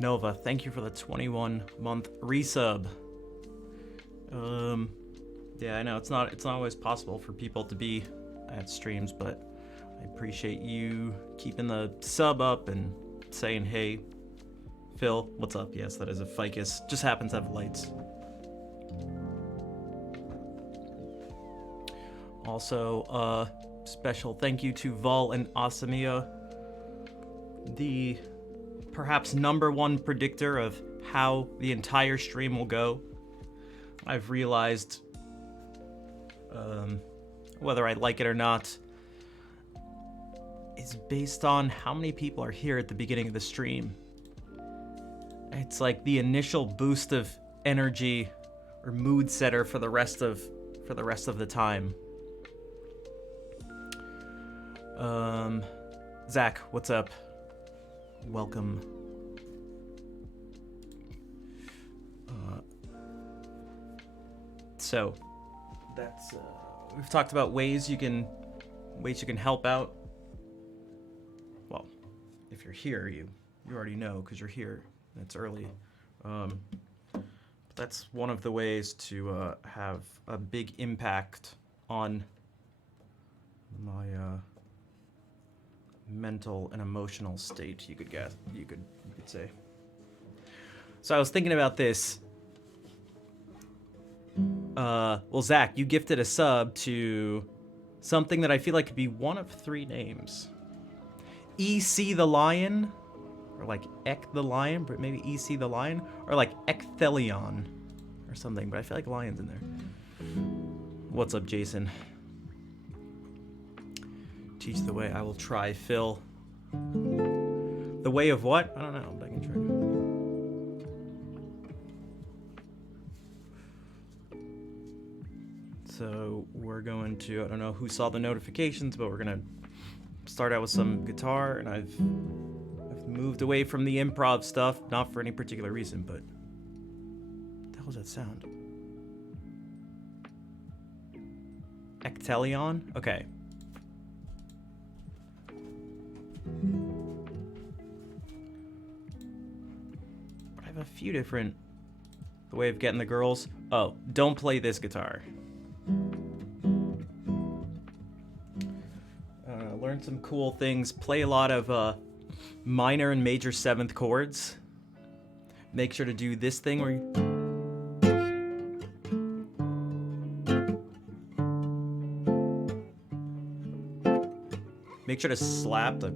Nova, thank you for the 21-month resub. Yeah, I know it's not always possible for people to be at streams, but I appreciate you keeping the sub up and saying hey. Phil, what's up? Yes, that is a ficus. Just happens to have lights. Also, special thank you to Vol and Asamiya, the perhaps #1 predictor of how the entire stream will go. I've realized, whether I like it or not, is based on how many people are here at the beginning of the stream. It's like the initial boost of energy or mood setter for the rest of the time. Zach, what's up? Welcome. So that's we've talked about ways you can help out. Well, if you're here, you already know because you're here. It's early. But that's one of the ways to have a big impact on my mental and emotional state, you could say. So I was thinking about this. Well, Zach, you gifted a sub to something that I feel like could be one of 3 names. EC the Lion, or like Ek the Lion, but maybe EC the Lion, or like Ekthelion, or something, but I feel like Lion's in there. What's up, Jason? Teach the way. I will try, Phil. The way of what? I don't know, but I can try. So we're going to, I don't know who saw the notifications, but we're gonna start out with some guitar, and I've moved away from the improv stuff, not for any particular reason, but what the hell does that sound? Ekthelion? Okay. But I have a few different the way of getting the girls. Oh, don't play this guitar. Learn some cool things. Play a lot of minor and major 7th chords. Make sure to do this thing where you... Make sure to slap the...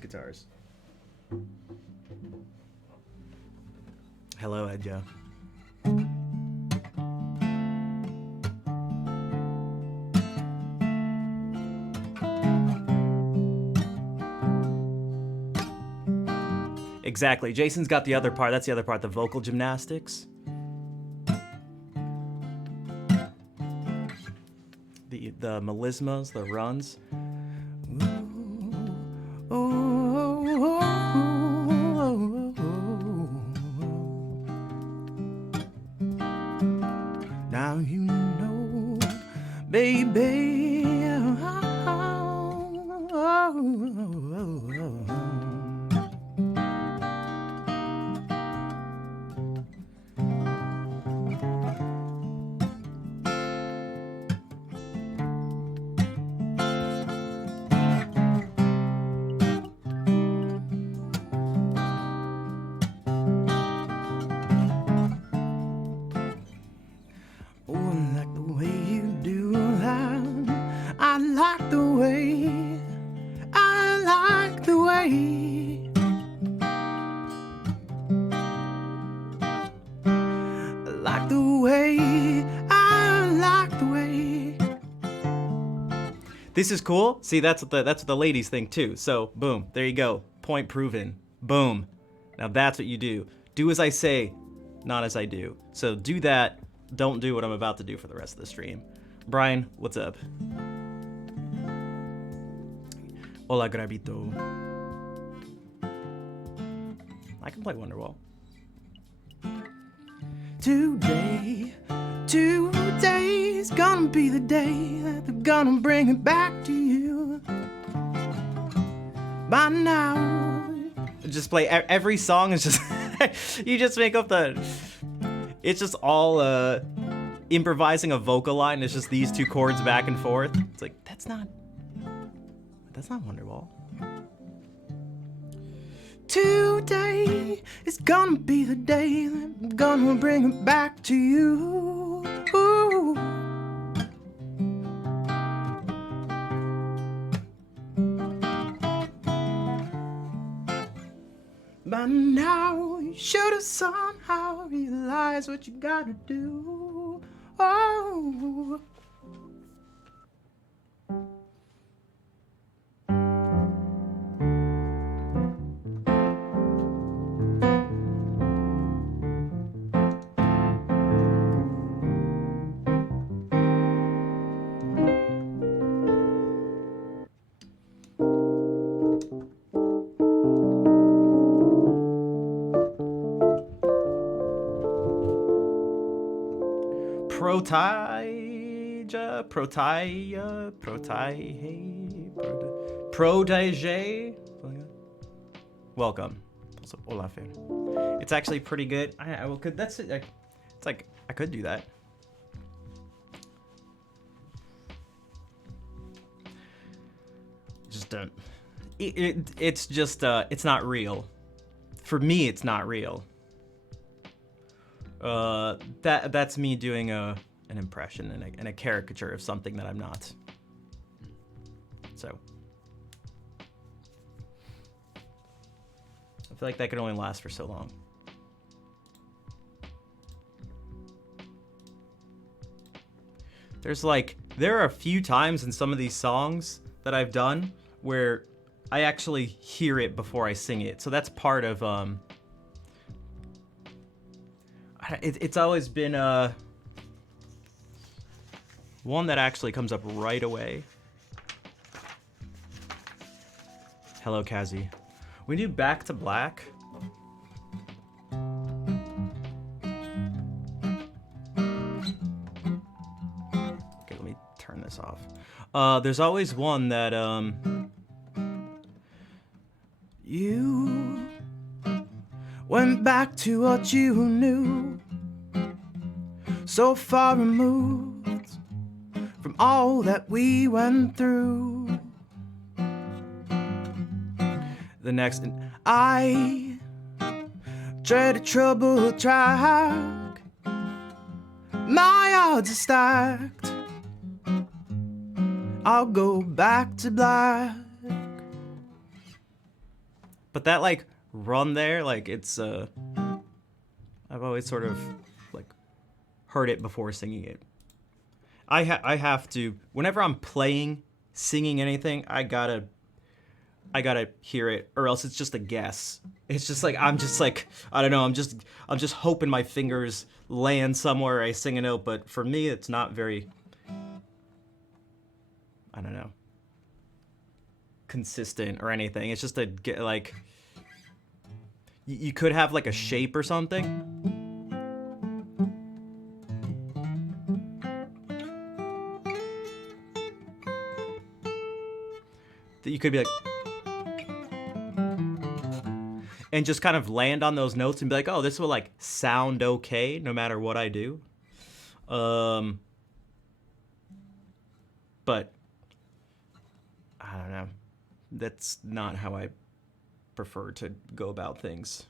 guitars. Hello, Edja. Exactly. Jason's got the other part. That's the other part, the vocal gymnastics. The melismas, the runs. Now you know, baby. This is cool. See, that's what the ladies think too. So, boom, there you go. Point proven. Boom. Now that's what you do. Do as I say, not as I do. So do that. don't do what I'm about to do for the rest of the stream. Brian, what's up? Hola, Gravito. I can play Wonderwall. Today's gonna be the day that they're gonna bring it back to you. By now, just play every song is just you just make up the. It's just all improvising a vocal line. It's just these two chords back and forth. It's like that's not Wonderwall. Today is gonna be the day that I'm gonna bring it back to you. Ooh. By now, you should have somehow realized what you gotta do. Oh. Protege. Welcome. Also, Olafin. It's actually pretty good. That's it. It's like I could do that. Just don't. It's just it's not real. For me, it's not real. That's me doing an impression and a caricature of something that I'm not. So I feel like that could only last for so long. There are a few times in some of these songs that I've done where I actually hear it before I sing it. So that's part of it's always been one that actually comes up right away. Hello, Kazi. We do Back to Black. Okay, let me turn this off. There's always one that you went back to what you knew, so far removed from all that we went through. The next, I tread a troubled track, my odds are stacked, I'll go back to black. But that run there, it's I've always sort of heard it before singing it. I have to, whenever I'm singing anything, I gotta hear it, or else it's just a guess. It's just I don't know, I'm just hoping my fingers land somewhere I sing a note, but for me it's not very, I don't know, consistent or anything. It's just you could have a shape or something. That you could be and just kind of land on those notes and be like, oh, this will sound okay no matter what I do. But I don't know. That's not how I prefer to go about things.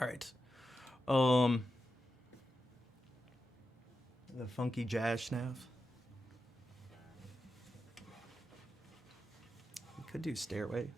All right. The funky jazz schnav. We could do Stairway.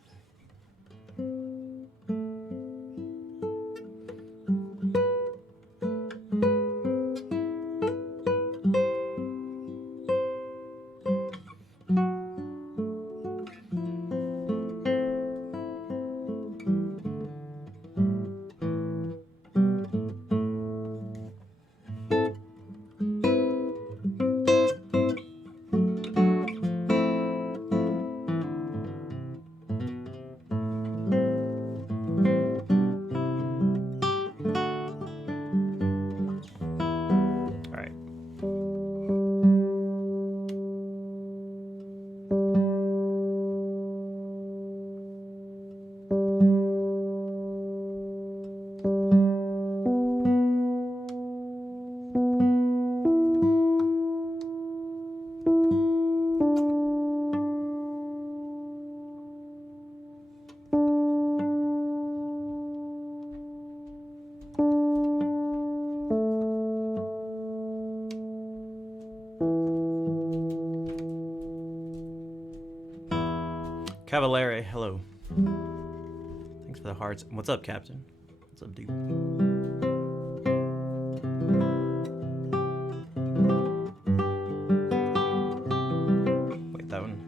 Cavallere, hello. Thanks for the hearts. What's up, Captain? What's up, dude? Wait, that one.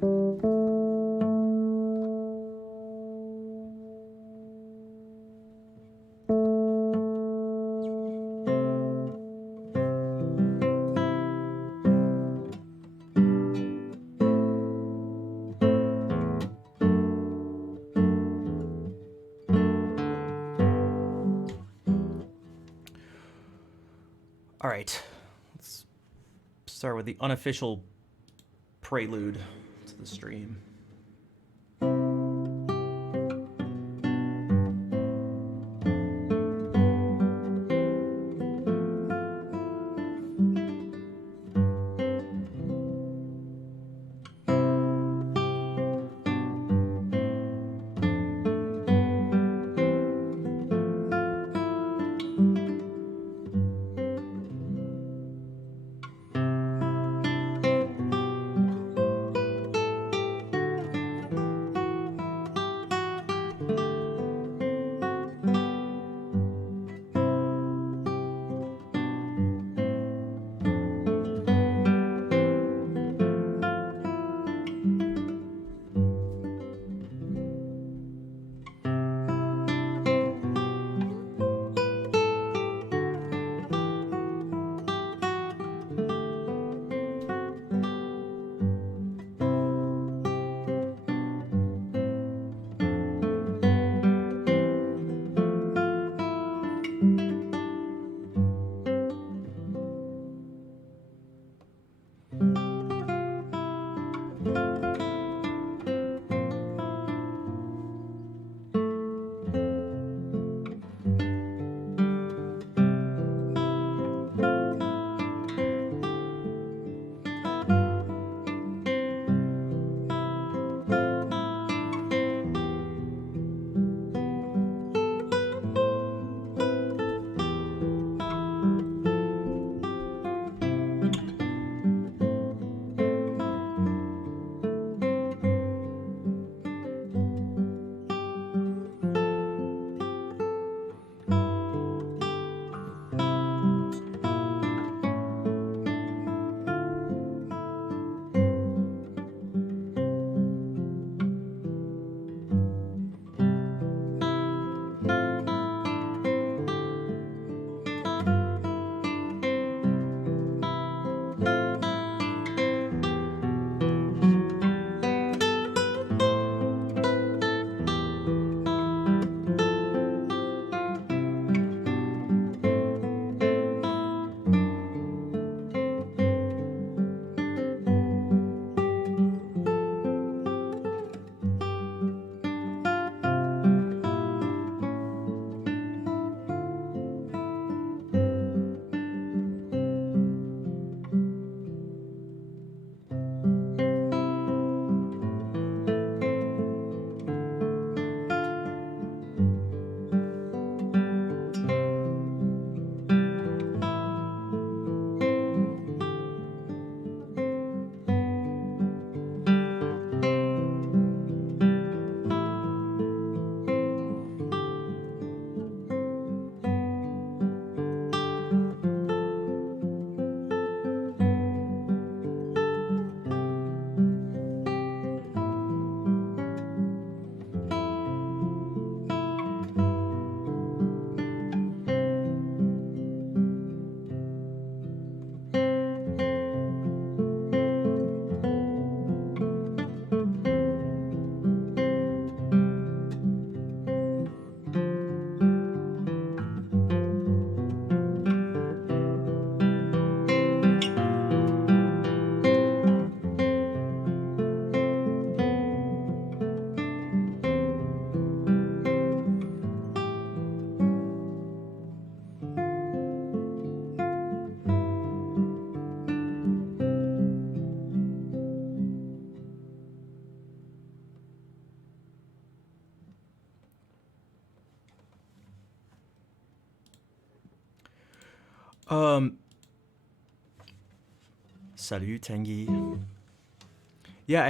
All right, let's start with the unofficial prelude to the stream. Salut Tanguy. Yeah,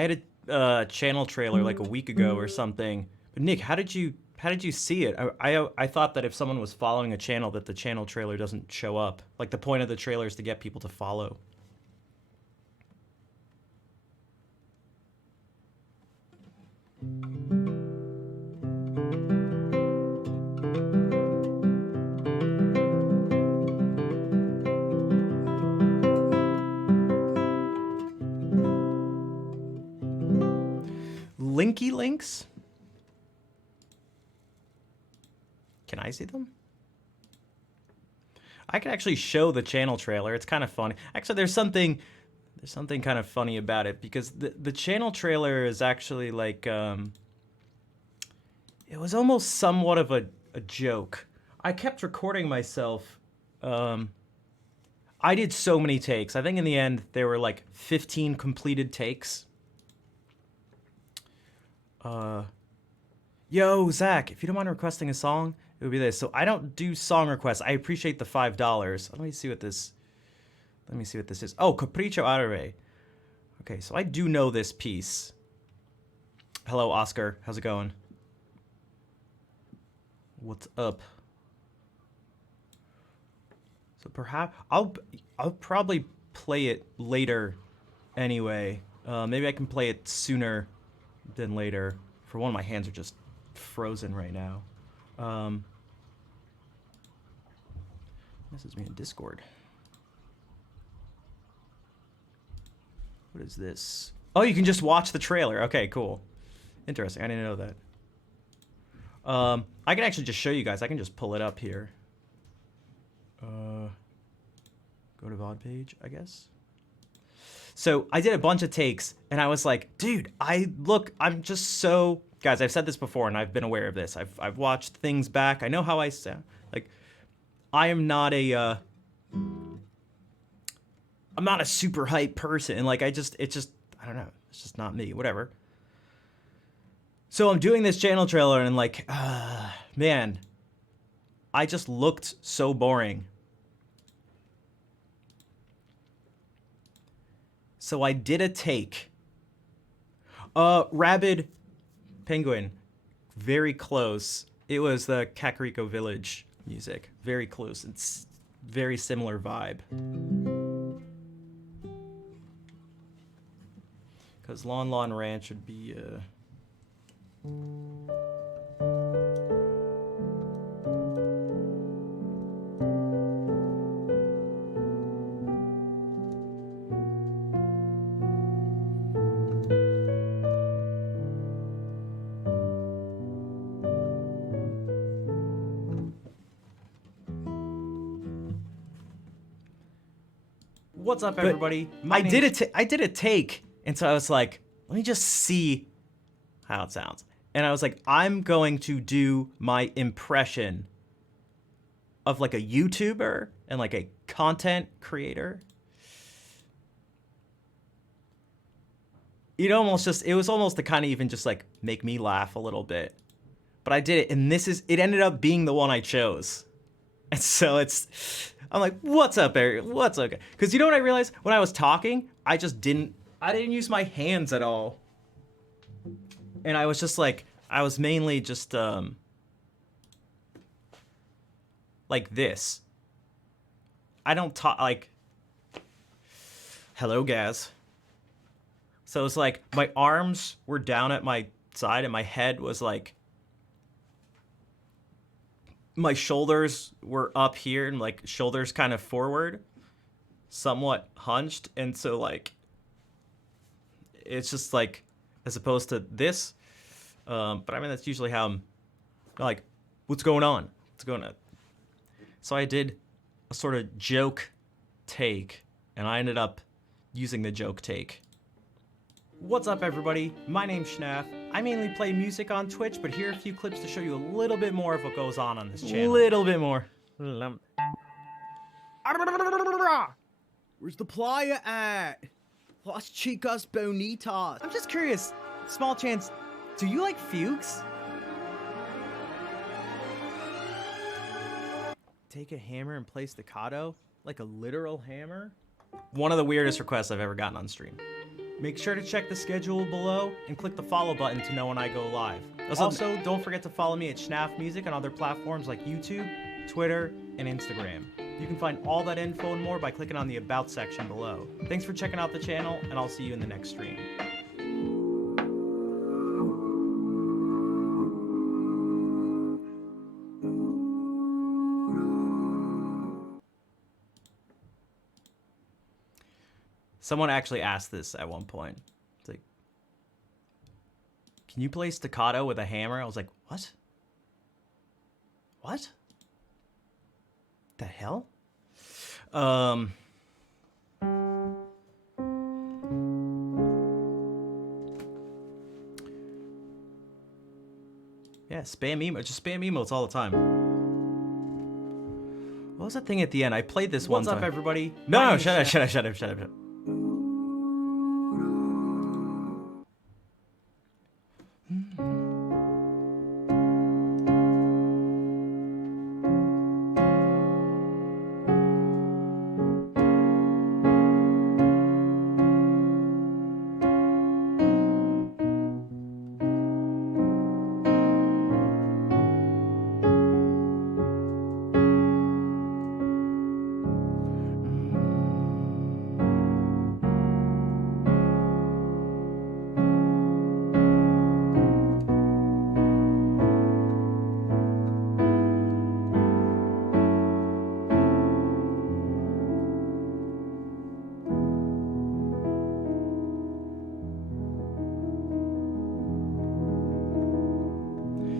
channel trailer like a week ago or something. But Nick, how did you see it? I thought that if someone was following a channel, that the channel trailer doesn't show up. Like the point of the trailer is to get people to follow. Linky links? Can I see them? I can actually show the channel trailer. It's kind of funny. Actually, there's something kind of funny about it because the channel trailer is actually like it was almost somewhat of a joke. I kept recording myself. I did so many takes. I think in the end there were like 15 completed takes. Yo, Zach, if you don't mind requesting a song, it would be this. So I don't do song requests. I appreciate the $5. Let me see what this is. Oh, Capriccio Árabe. Okay, so I do know this piece. Hello, Oscar. How's it going? What's up? So perhaps I'll probably play it later anyway. Maybe I can play it sooner than later. For one, my hands are just frozen right now. Message me in Discord. What is this? Oh, you can just watch the trailer. Okay, cool. Interesting. I didn't know that. I can actually just show you guys. I can just pull it up here. Go to VOD page, I guess. So I did a bunch of takes, and I was like, dude, I'm just so... Guys, I've said this before, and I've been aware of this. I've watched things back. I know how I sound. Like, I am not a... I'm not a super hype person. Like, I don't know. It's just not me. Whatever. So I'm doing this channel trailer, and I'm like, man, I just looked so boring. So I did a take. Rabid Penguin. Very close. It was the Kakariko Village music. Very close. It's very similar vibe. Because Lon Lon Ranch would be... What's up, everybody? I did a take, and so I was like, let me just see how it sounds. And I was like, I'm going to do my impression of like a YouTuber and like a content creator. It was almost to kind of even just like make me laugh a little bit. But I did it, and it ended up being the one I chose. And so I'm like, what's up, Eric? What's okay? Because you know what I realized? When I was talking, I didn't use my hands at all. And I was just like, I was mainly just, like this. I don't talk, like, hello, Gaz. So it's like, my arms were down at my side, and my head was like, my shoulders were up here, and like shoulders kind of forward, somewhat hunched. And so like, it's just like, as opposed to this. But I mean, that's usually how I'm like, what's going on? What's going on? So I did a sort of joke take, and I ended up using the joke take. What's up, everybody? My name's Schnaff. I mainly play music on Twitch, but here are a few clips to show you a little bit more of what goes on this channel. Little bit more. Where's the playa at? Las chicas bonitas. I'm just curious, small chance, do you like fugues? Take a hammer and play staccato? Like a literal hammer? one of the weirdest requests I've ever gotten on stream. Make sure to check the schedule below and click the follow button to know when I go live. Also, don't forget to follow me at Schnaf Music on other platforms like YouTube, Twitter, and Instagram. You can find all that info and more by clicking on the About section below. Thanks for checking out the channel, and I'll see you in the next stream. Someone actually asked this at one point. It's like, can you play staccato with a hammer? I was like, what? What? The hell? Yeah, spam emo. Just spam emotes all the time. What was that thing at the end? I played this one time. What's up, everybody? No, shut up.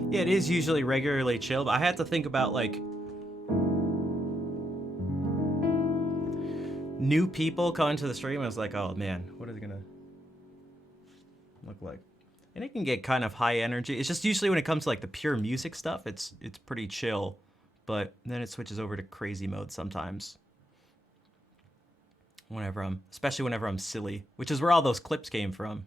Yeah, it is usually regularly chill, but I had to think about, like, new people coming to the stream. I was like, oh man, what is it gonna look like? And it can get kind of high energy. It's just usually when it comes to like the pure music stuff, it's pretty chill, but then it switches over to crazy mode sometimes. Especially whenever I'm silly, which is where all those clips came from.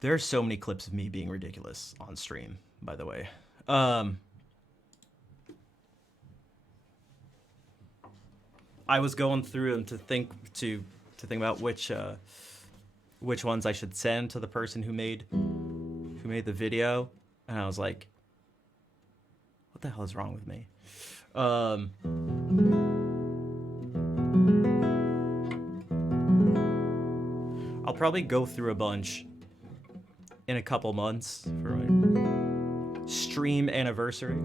There are so many clips of me being ridiculous on stream, by the way. I was going through them to think about which ones I should send to the person who made the video, and I was like, what the hell is wrong with me? I'll probably go through a bunch in a couple months for my stream anniversary.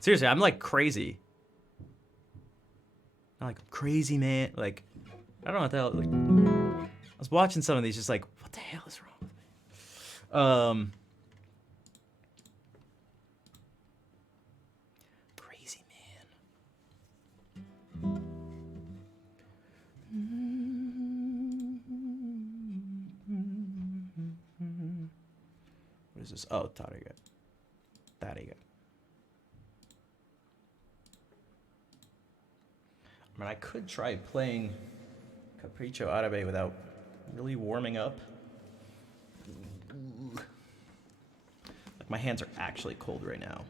Seriously, I'm like crazy. I'm like crazy, man. Like, I don't know what the hell. Like, I was watching some of these, just like, what the hell is wrong with me? Crazy man. What is this? Oh, there you go. There you go. I mean, I could try playing Capriccio Arabe without really warming up. Like, my hands are actually cold right now.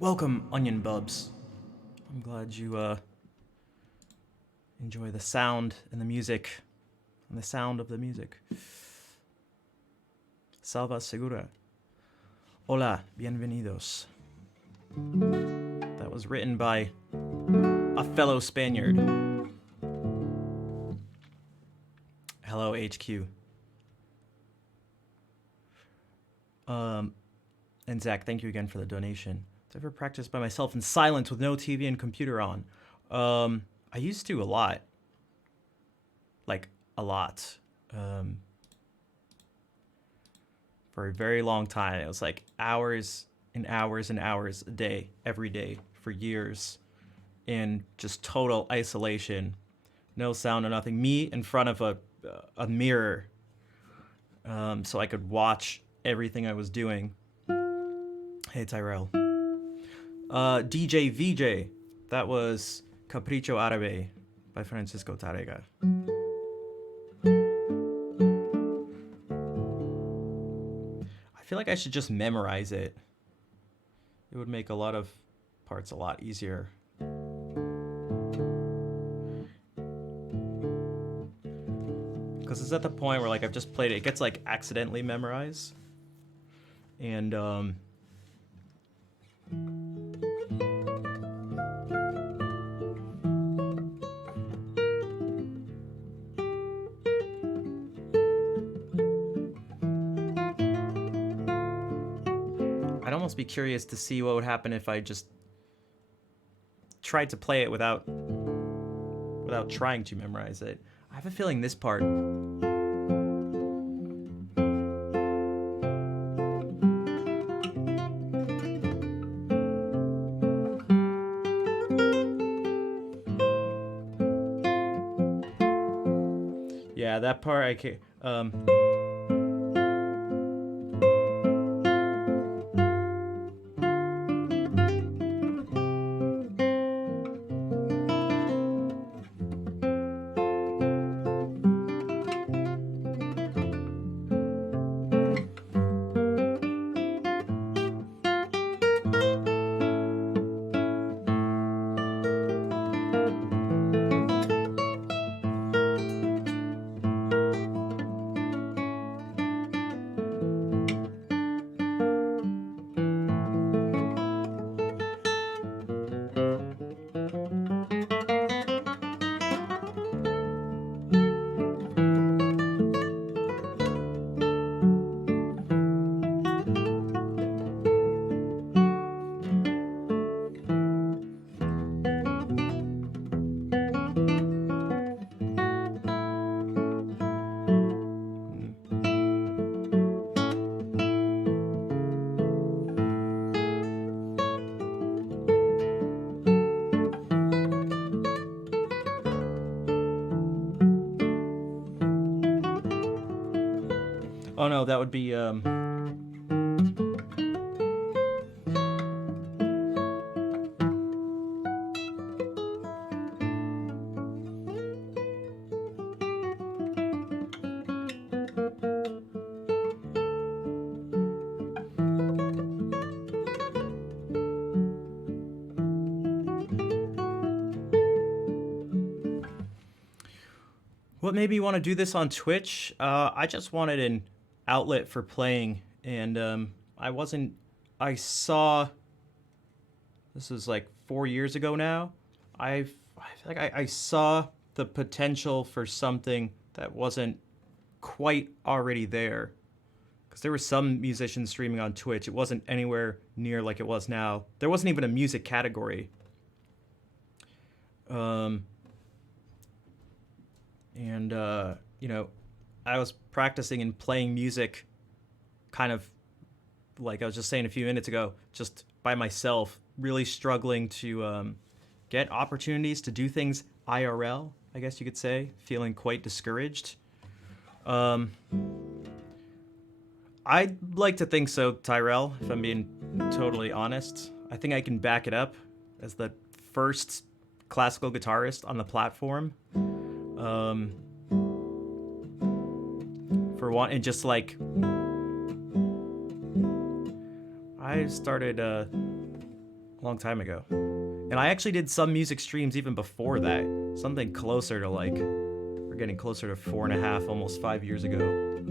Welcome, Onion Bubs. I'm glad you enjoy the sound and the music, and the sound of the music. Salva Segura. Hola, bienvenidos. That was written by a fellow Spaniard. Hello, HQ. And Zach, thank you again for the donation. I've ever practiced by myself in silence with no TV and computer on. I used to a lot. Like, a lot. For a very long time. It was like hours and hours and hours a day, every day, for years. In just total isolation. No sound, no nothing. Me in front of a mirror. So I could watch everything I was doing. Hey, Tyrell. DJ VJ. That was Capricho Árabe by Francisco Tárrega. I feel like I should just memorize it. It would make a lot of parts a lot easier. Because it's at the point where like I've just played it. It gets like accidentally memorized. And I'd almost be curious to see what would happen if I just tried to play it without trying to memorize it. I have a feeling this part. Yeah, that part I can't. Oh no, that would be what made me want to do this on Twitch? I just wanted an outlet for playing, and I saw, this is like 4 years ago now, I feel like I saw the potential for something that wasn't quite already there. Because there were some musicians streaming on Twitch. It wasn't anywhere near like it was now. There wasn't even a music category. You know, I was practicing and playing music kind of like I was just saying a few minutes ago, just by myself, really struggling to get opportunities to do things IRL, I guess you could say, feeling quite discouraged. I'd like to think so, Tyrell, if I'm being totally honest. I think I can back it up as the first classical guitarist on the platform. For one, and just like I started A long time ago. And I actually did some music streams even before that. Something closer to like, we're getting closer to 4.5, almost 5 years ago.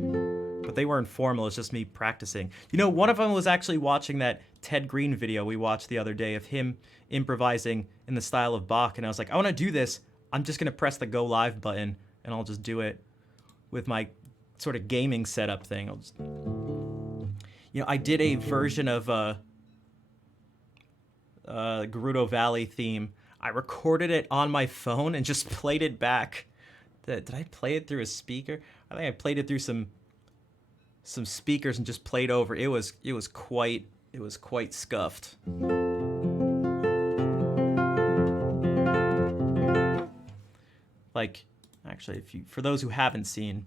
But they weren't formal, it's just me practicing. You know, one of them was actually watching that Ted Green video we watched the other day of him improvising in the style of Bach. And I was like, I want to do this. I'm just going to press the go live button and I'll just do it with my sort of gaming setup thing. I'll just... You know, I did a version of Gerudo Valley theme. I recorded it on my phone and just played it back. Did I play it through a speaker? I think I played it through some speakers and just played over. It was quite scuffed. Like, actually, for those who haven't seen,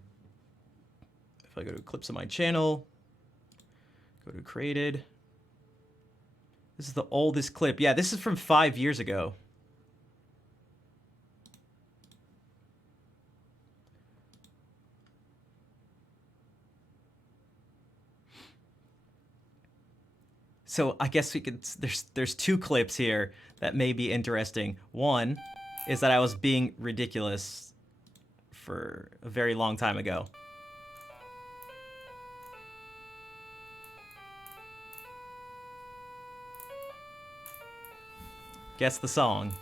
if I go to clips of my channel, go to created. This is the oldest clip. Yeah, this is from 5 years ago. So I guess we could. There's two clips here that may be interesting. One is that I was being ridiculous for a very long time ago. Guess the song.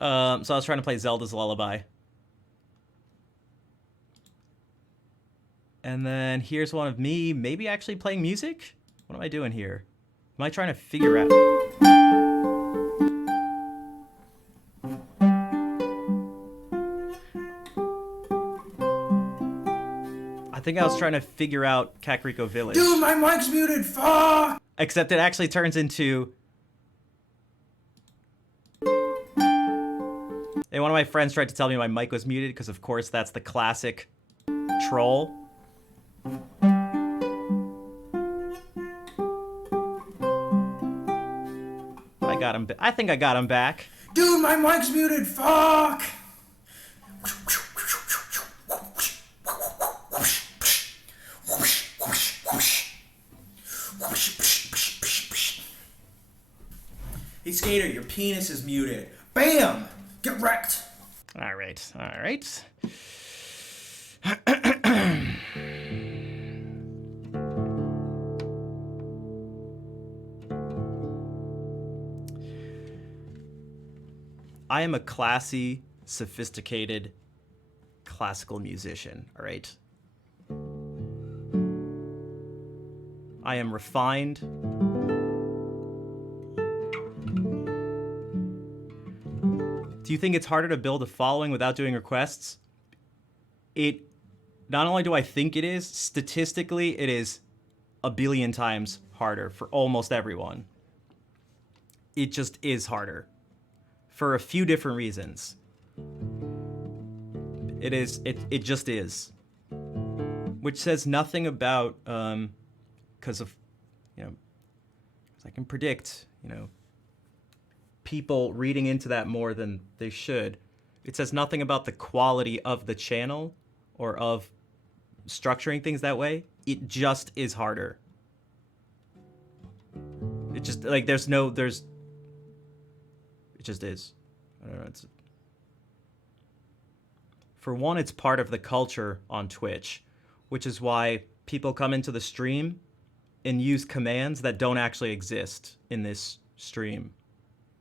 So I was trying to play Zelda's Lullaby. And then here's one of me maybe actually playing music? What am I doing here? Am I trying to figure out... I think I was trying to figure out Kakariko Village. Dude, my mic's muted. Fuck. Except it actually turns into... And one of my friends tried to tell me my mic was muted because, of course, that's the classic troll. I got him. I think I got him back. Dude, my mic's muted. Fuck. Hey, Skater, your penis is muted. Bam! Get wrecked. All right. All right. I am a classy, sophisticated, classical musician, all right? I am refined. Do you think it's harder to build a following without doing requests? Not only do I think it is, statistically, it is a billion times harder for almost everyone. It just is harder. For a few different reasons. It just is. Which says nothing about, because of, you know, I can predict, you know, people reading into that more than they should. It says nothing about the quality of the channel or of structuring things that way. It just is harder. It just, like, it just is. I don't know. For one, it's part of the culture on Twitch, which is why people come into the stream and use commands that don't actually exist in this stream,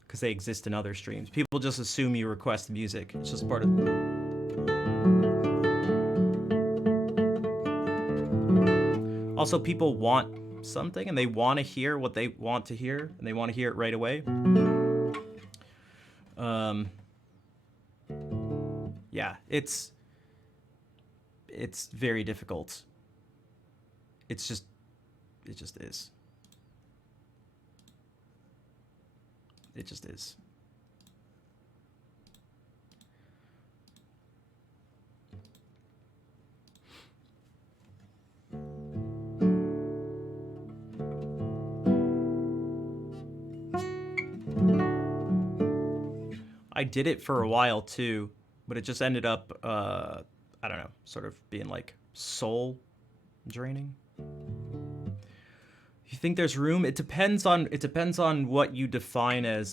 because they exist in other streams. People just assume you request music. It's just part of... Also, people want something, and they want to hear what they want to hear, and they want to hear it right away. Yeah, it's very difficult. It just is. It just is. I did it for a while too, but it just ended up, I don't know, sort of being like soul draining. You think there's room? It depends on what you define as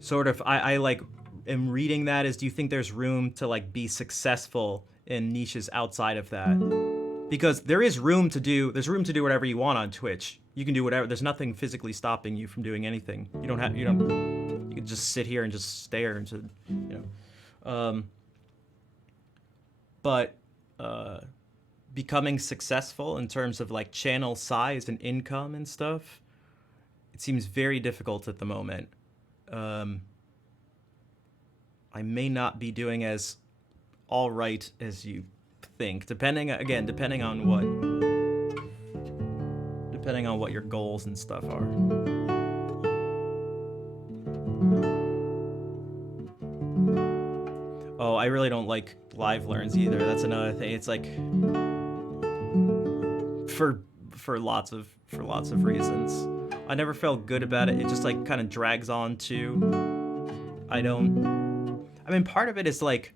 sort of I like am reading that as, do you think there's room to like be successful in niches outside of that? Because there's room to do whatever you want on Twitch. You can do whatever. There's nothing physically stopping you from doing anything. You can just sit here and just stare into, but becoming successful in terms of like channel size and income and stuff, it seems very difficult at the moment. I may not be doing as all right as you think, depending on what your goals and stuff are. Oh, I really don't like live learns either. That's another thing. It's like for lots of reasons. I never felt good about it. It just like kind of drags on too. I mean, part of it is like,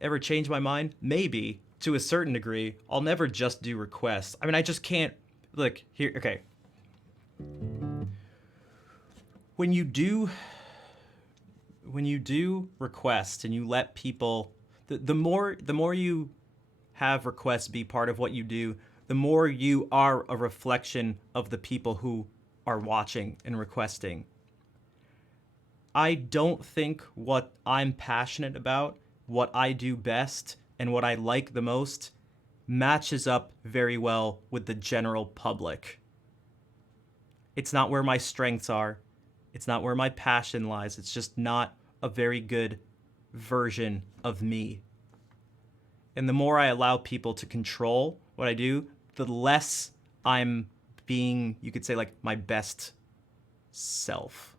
ever change my mind? Maybe, to a certain degree. I'll never just do requests. I mean, I just can't, look, here, okay. When you do requests and you let people, the more you have requests be part of what you do, the more you are a reflection of the people who are watching and requesting. I don't think what I'm passionate about, what I do best, and what I like the most matches up very well with the general public. It's not where my strengths are. It's not where my passion lies. It's just not a very good version of me. And the more I allow people to control what I do, the less I'm being, you could say, like my best self.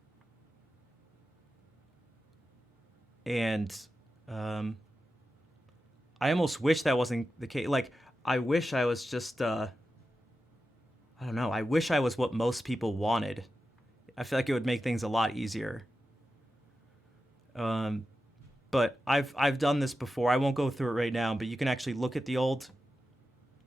And I almost wish that wasn't the case. Like, I wish I was just, I don't know, I wish I was what most people wanted. I feel like it would make things a lot easier. But I've done this before. I won't go through it right now, but you can actually look at the old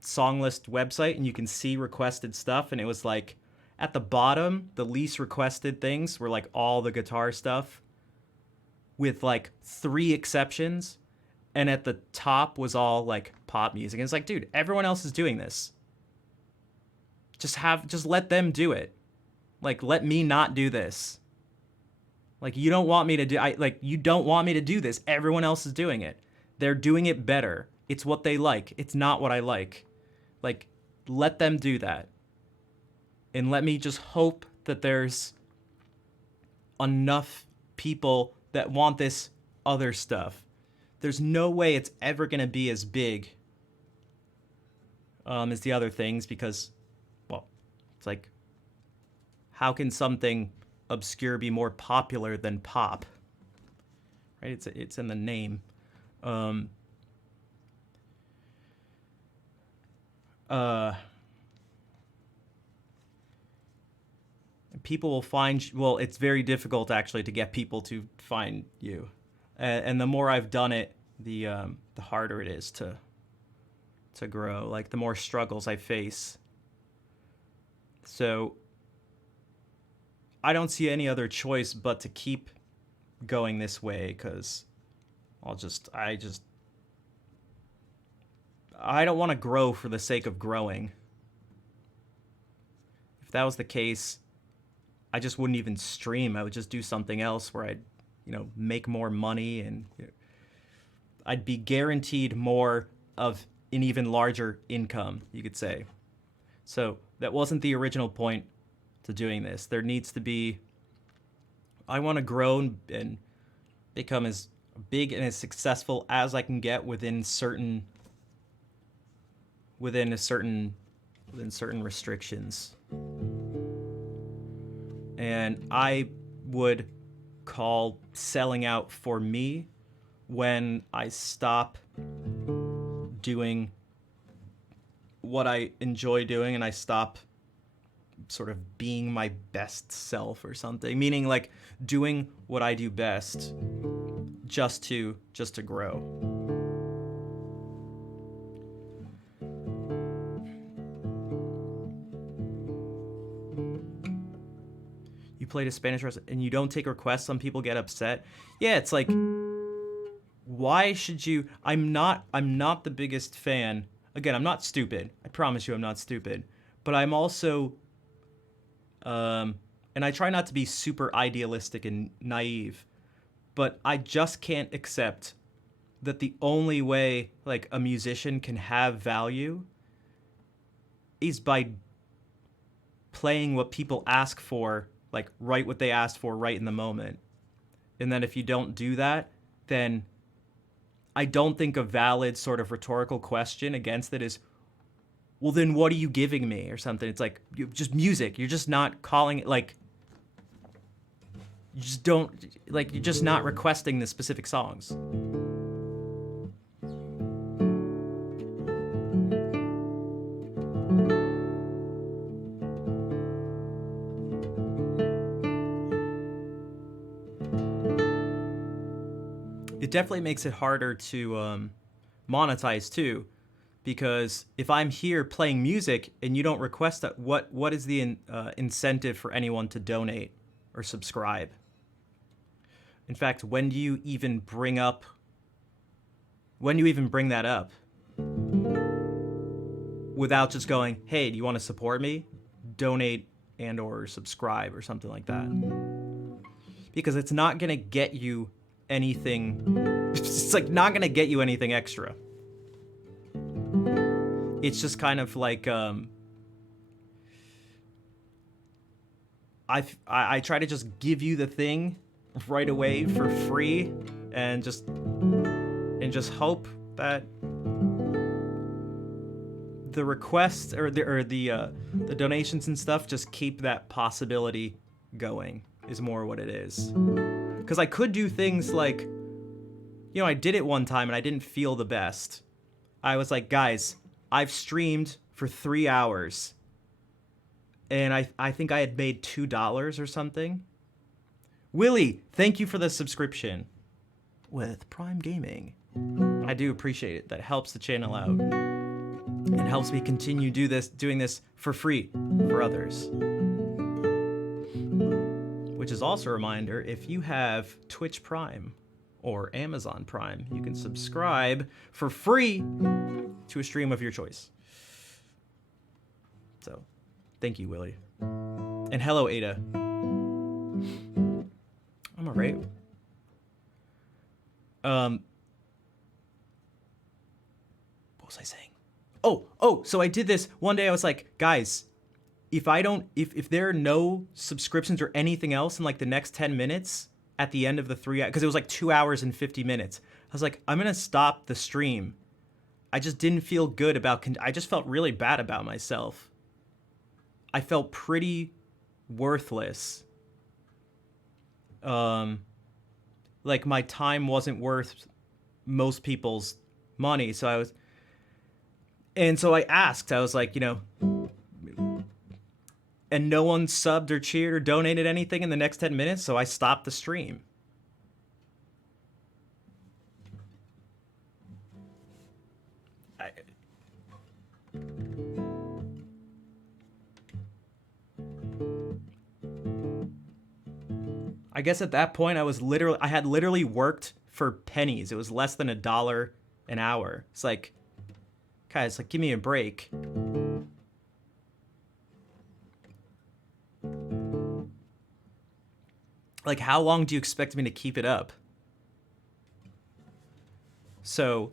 song list website and you can see requested stuff. And it was like, at the bottom, the least requested things were like all the guitar stuff, with like 3 exceptions. And at the top was all like pop music. And it's like, dude, everyone else is doing this. Just let them do it. Like, let me not do this. Like, you don't want me to you don't want me to do this. Everyone else is doing it. They're doing it better. It's what they like. It's not what I like. Like, let them do that. And let me just hope that there's enough people that want this other stuff. There's no way it's ever going to be as big as the other things, because, well, it's like, how can something obscure be more popular than pop? Right? It's in the name. People will find, well, it's very difficult actually to get people to find you. And the more I've done it, the harder it is to grow. Like, the more struggles I face. So I don't see any other choice but to keep going this way, because I don't want to grow for the sake of growing. If that was the case, I just wouldn't even stream. I would just do something else where I'd, make more money, and I'd be guaranteed more of an even larger income, you could say. So that wasn't the original point to doing this. There needs to be, I want to grow and become as big and as successful as I can get within certain restrictions. And I would call selling out for me when I stop doing what I enjoy doing and I stop sort of being my best self or something, meaning like doing what I do best just to grow. You played a Spanish restaurant and you don't take requests, some people get upset. Yeah, it's like, why should you? I'm not the biggest fan. Again, I'm not stupid. I promise you I'm not stupid. But I'm also and I try not to be super idealistic and naive, but I just can't accept that the only way like a musician can have value is by playing what people ask for, like write what they asked for right in the moment. And then if you don't do that, then I don't think a valid sort of rhetorical question against it is, well, then what are you giving me or something? It's like, just music. You're just not calling it like, you just don't, like, you're just not requesting the specific songs. It definitely makes it harder to monetize too, because if I'm here playing music and you don't request that, what is the incentive for anyone to donate or subscribe? In fact, when do you even bring that up without just going, hey, do you want to support me? Donate and or subscribe or something like that. Because it's not going to get you anything. It's like not going to get you anything extra. It's just kind of like I try to just give you the thing right away for free and just hope that the requests or the donations and stuff just keep that possibility going is more what it is. Because I could do things like, you know, I did it one time and I didn't feel the best. I was like, guys, I've streamed for 3 hours and I think I had made $2 or something. Willie, thank you for the subscription with Prime Gaming. I do appreciate it. That helps the channel out. It helps me continue doing this for free for others. Which is also a reminder, if you have Twitch Prime or Amazon Prime, you can subscribe for free to a stream of your choice. So, thank you, Willie. And hello, Ada. I'm alright. What was I saying? Oh, so I did this one day. I was like, guys, if there are no subscriptions or anything else in like the next 10 minutes at the end of the 3 hours, because it was like 2 hours and 50 minutes, I was like, I'm gonna stop the stream. I just didn't feel good about, I just felt really bad about myself. I felt pretty worthless. Like my time wasn't worth most people's money. So I asked, I was like, you know, and no one subbed or cheered or donated anything in the next 10 minutes. So I stopped the stream. I guess at that point I had literally worked for pennies. It was less than $1 an hour. It's like, guys, like, give me a break. Like, how long do you expect me to keep it up? So,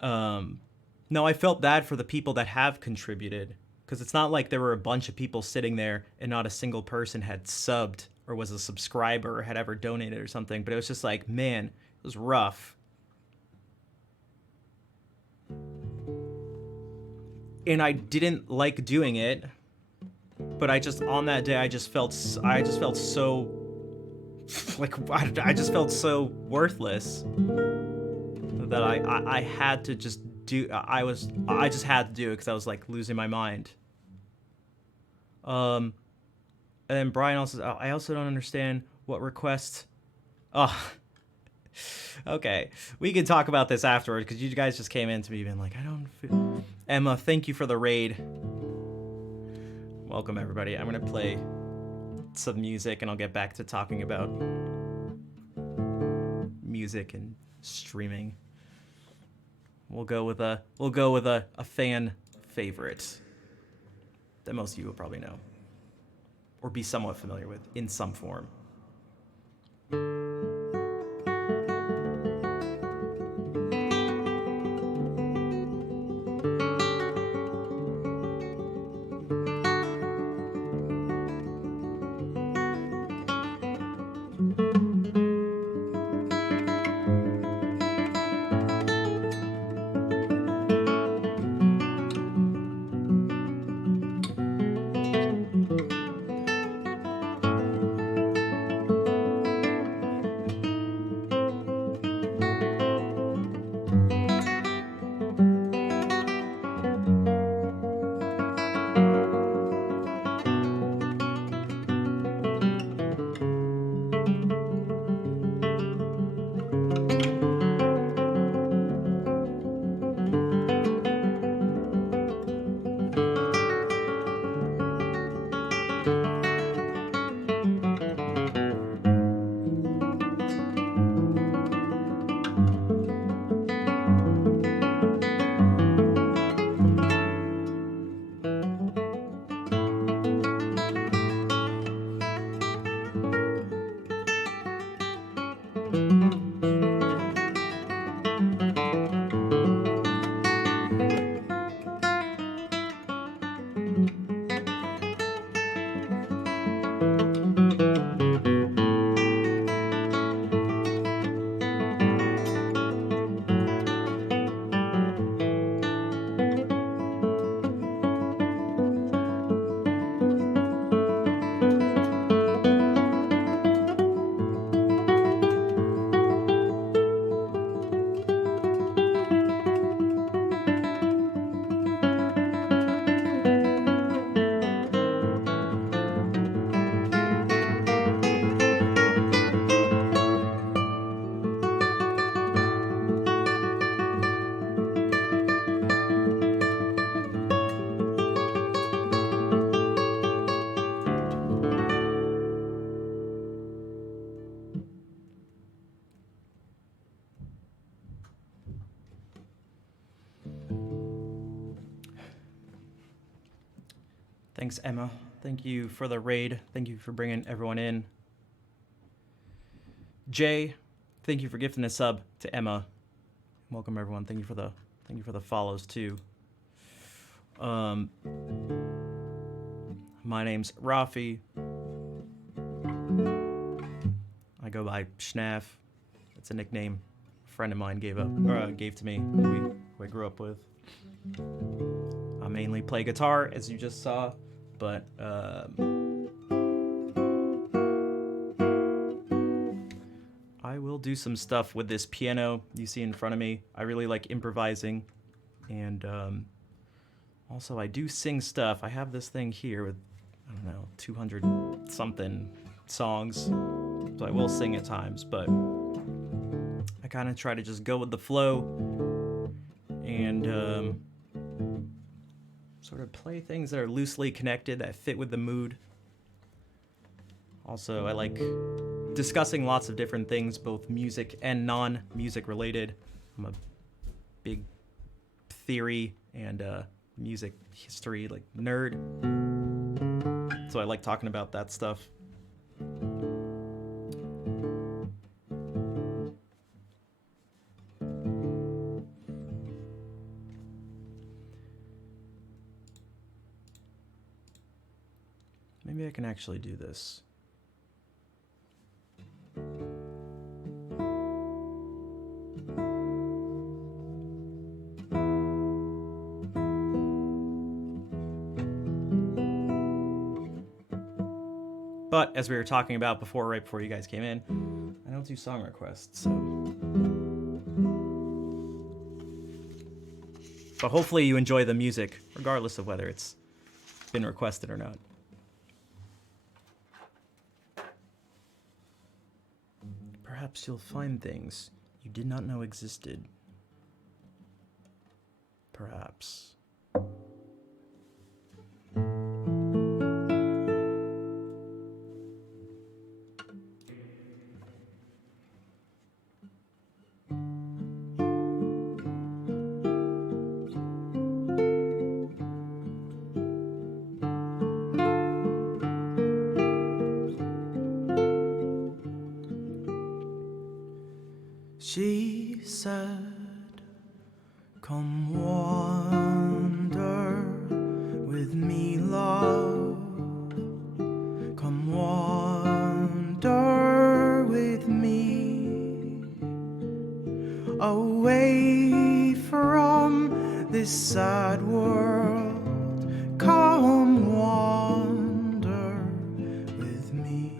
no, I felt bad for the people that have contributed, because it's not like there were a bunch of people sitting there and not a single person had subbed or was a subscriber or had ever donated or something. But it was just like, man, it was rough. And I didn't like doing it, but on that day I just felt so like, I just felt so worthless that I had to just do. I just had to do it because I was like losing my mind. And then Brian also says, oh, I also don't understand what request. Oh, okay. We can talk about this afterward because you guys just came in to me being like, I don't feel. Emma, thank you for the raid. Welcome, everybody. I'm going to play some music and I'll get back to talking about music and streaming. We'll go with a fan favorite that most of you will probably know or be somewhat familiar with in some form. Thanks, Emma. Thank you for the raid. Thank you for bringing everyone in. Jay, thank you for gifting a sub to Emma. Welcome, everyone. Thank you for the follows too. My name's Rafi. I go by Schnaff. It's a nickname a friend of mine gave to me. Who I grew up with. I mainly play guitar, as you just saw, but I will do some stuff with this piano you see in front of me. I really like improvising, and also I do sing stuff. I have this thing here with, I don't know, 200 something songs, so I will sing at times, but I kind of try to just go with the flow and sort of play things that are loosely connected, that fit with the mood. Also, I like discussing lots of different things, both music and non-music related. I'm a big theory and music history nerd, so I like talking about that stuff. Maybe I can actually do this. But as we were talking about before, right before you guys came in, I don't do song requests, so. But hopefully you enjoy the music, regardless of whether it's been requested or not. Perhaps you'll find things you did not know existed. Perhaps. She said, "Come wander with me, love. Come wander with me, away from this sad world. Come wander with me."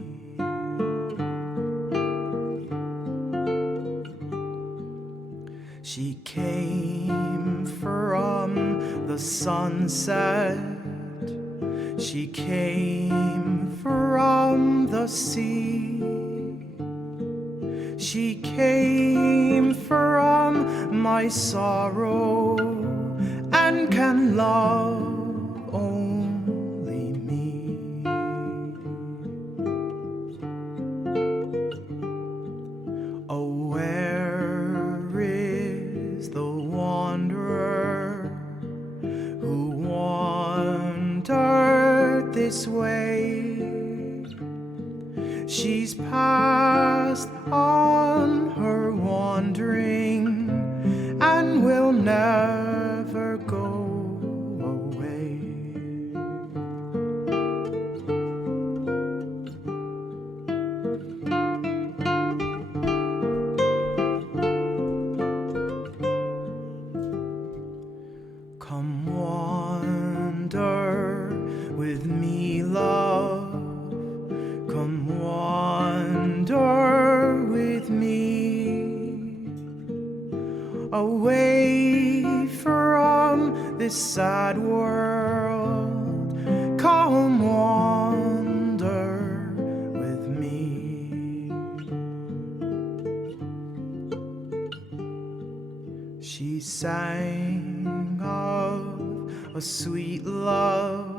She came from the sunset. She came from the sea. She came from my sorrow and can love only me. Oh, where is the wanderer who wandered this way? She's passed on her wandering and will never go away. Come wander with me, love. Come wander with me, away from this sad world. Come wander with me. She sang of a sweet love,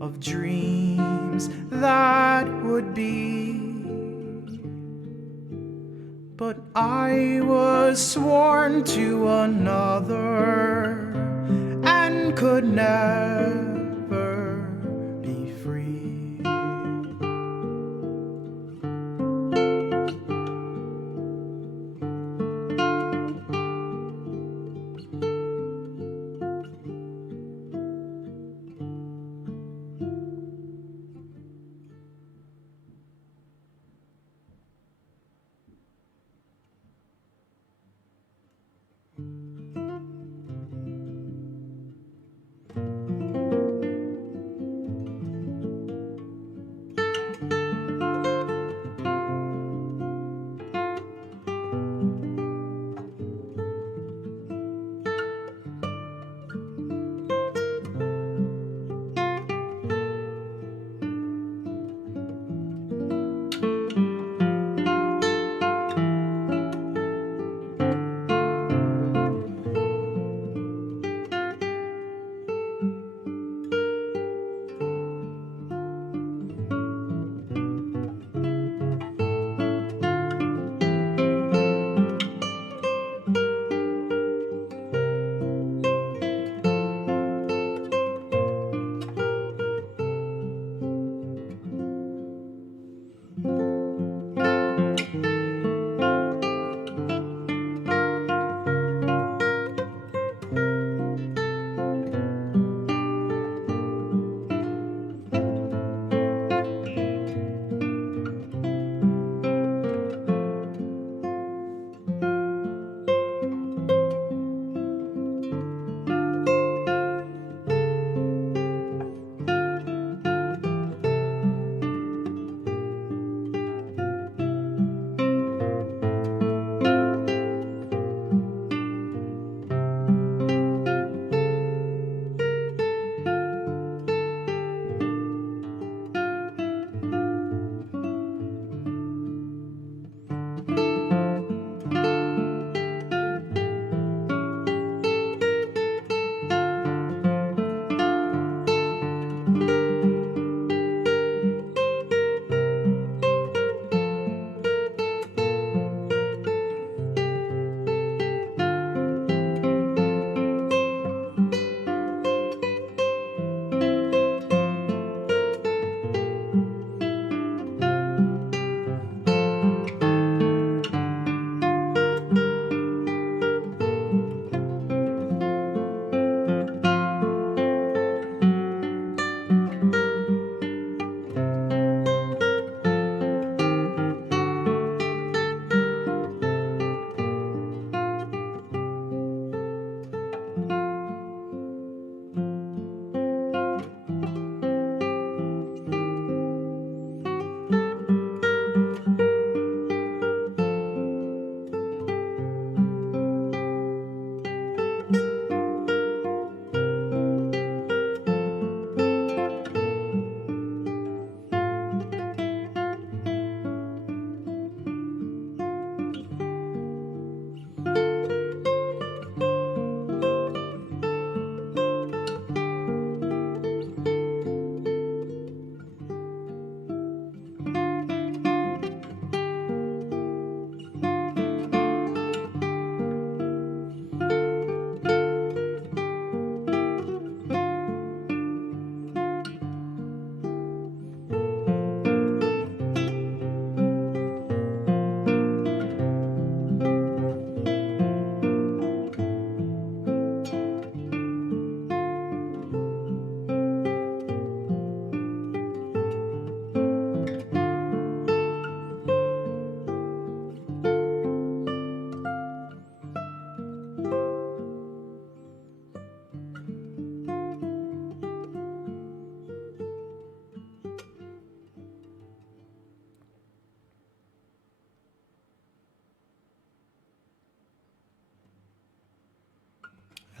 of dreams that would be, but I was sworn to another and could never be free.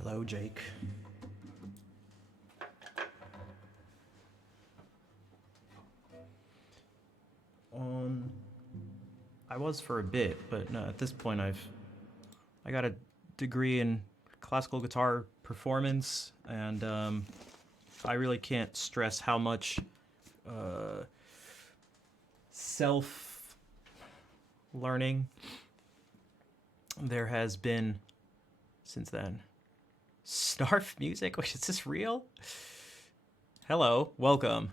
Hello, Jake. I was for a bit, but no, at this point I got a degree in classical guitar performance, and I really can't stress how much self learning there has been since then. Snarf music? Wait, is this real? Hello, welcome.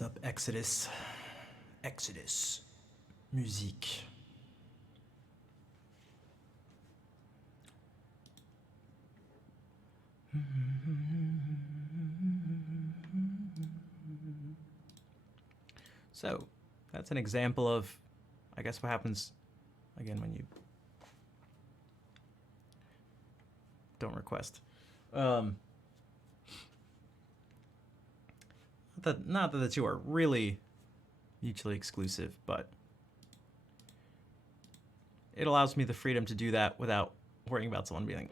What's up, Exodus? Exodus. Musique. So, that's an example of, I guess, what happens, again, when you don't request. Not that the two are really mutually exclusive, but it allows me the freedom to do that without worrying about someone being like,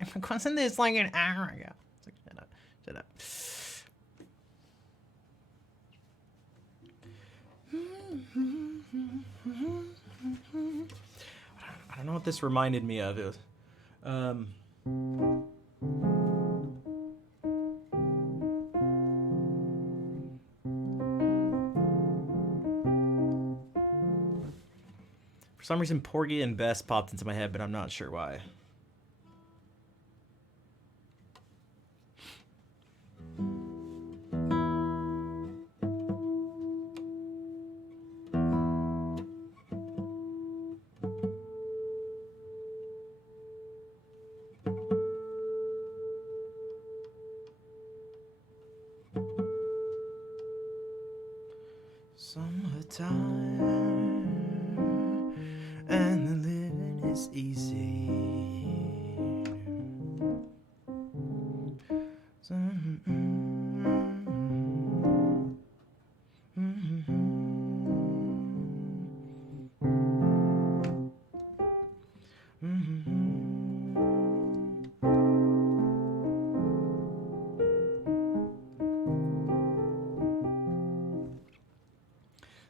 I'm requesting this like an hour ago. It's like, shut up, shut up. I don't know what this reminded me of. It was, for some reason, Porgy and Bess popped into my head, but I'm not sure why. Summertime and the living is easy.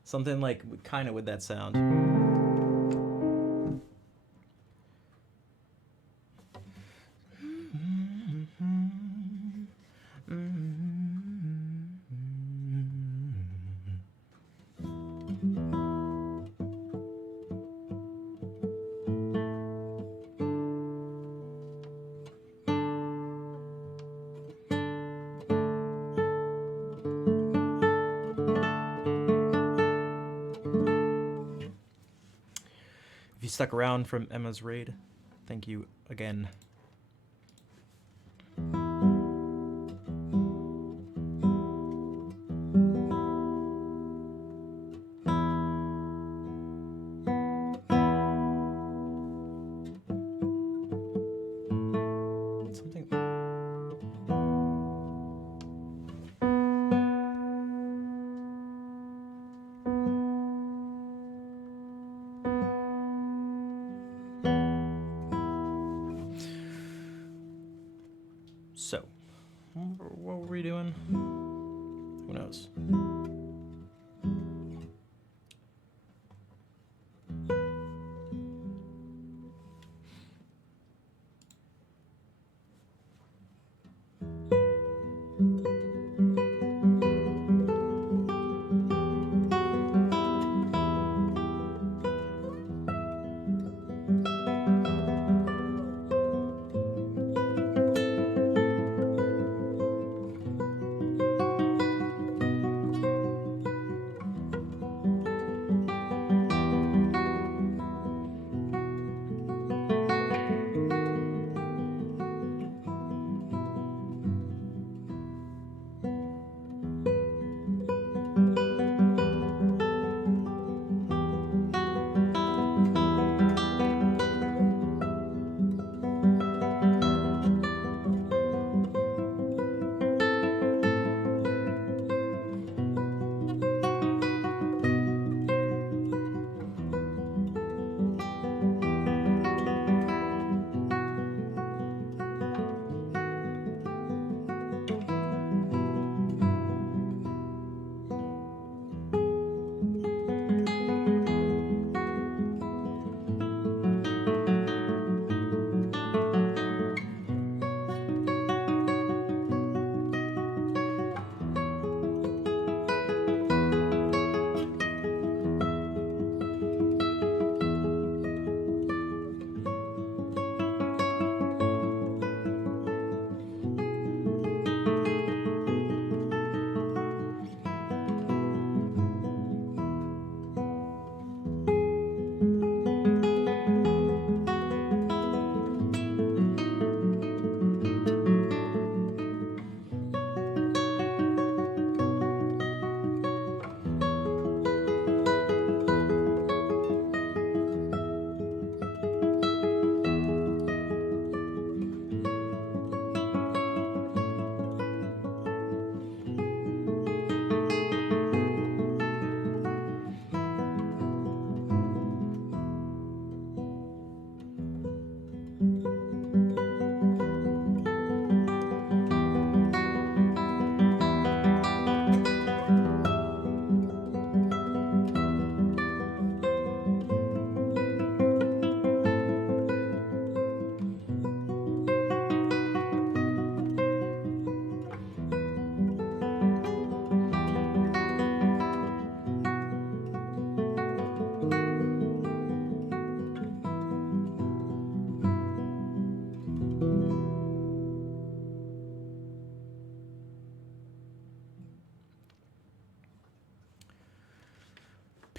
Something like kind of with that sound. If you stuck around from Emma's raid, thank you again. Something.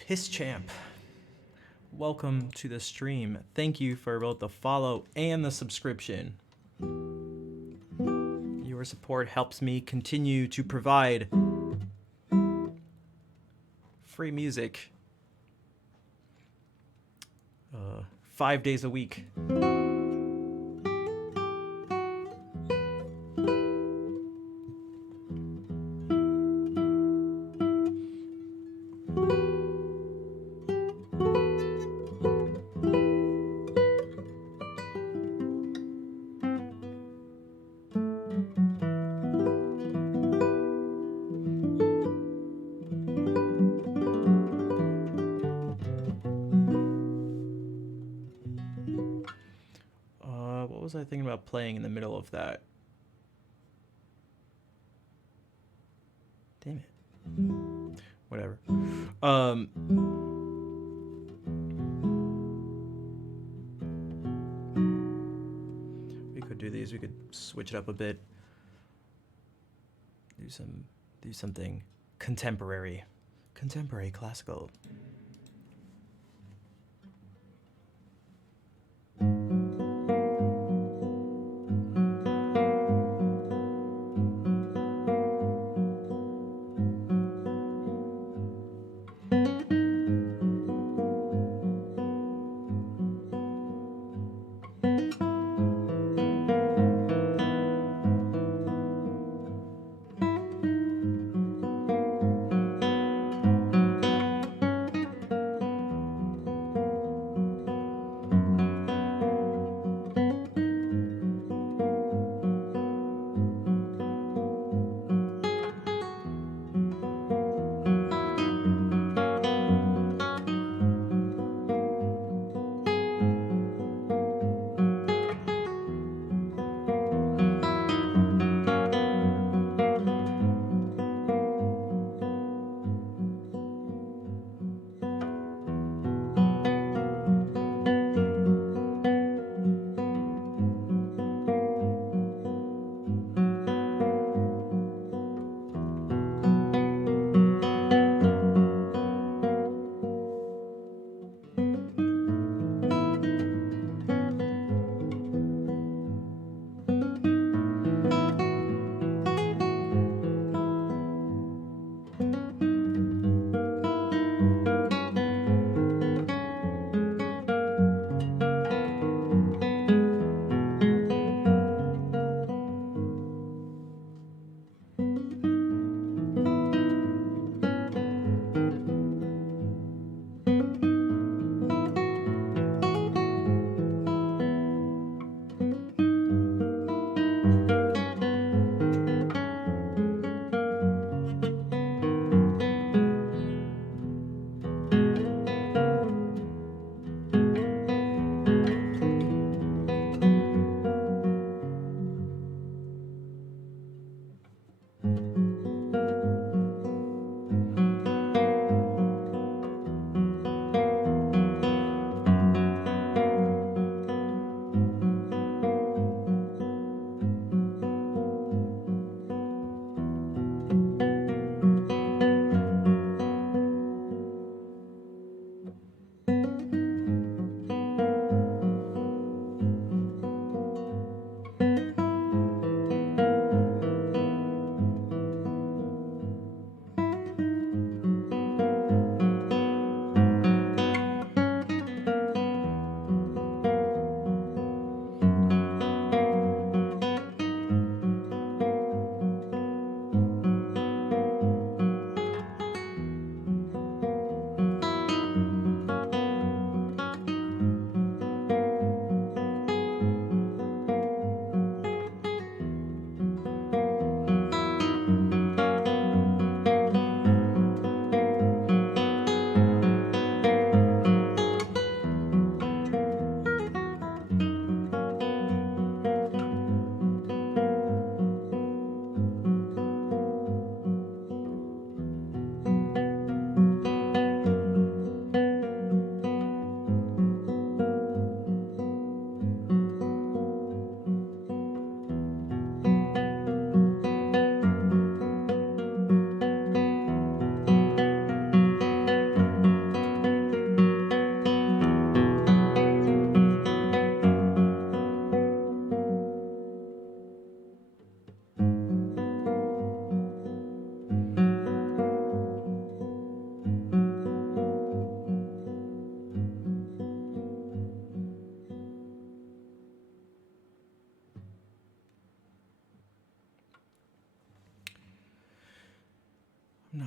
Piss Champ. Welcome to the stream. Thank you for both the follow and the subscription. Your support helps me continue to provide free music 5 days a week. What was I thinking about playing in the middle of that? Damn it. Whatever. We could do these. We could switch it up a bit. Do something contemporary. Contemporary classical.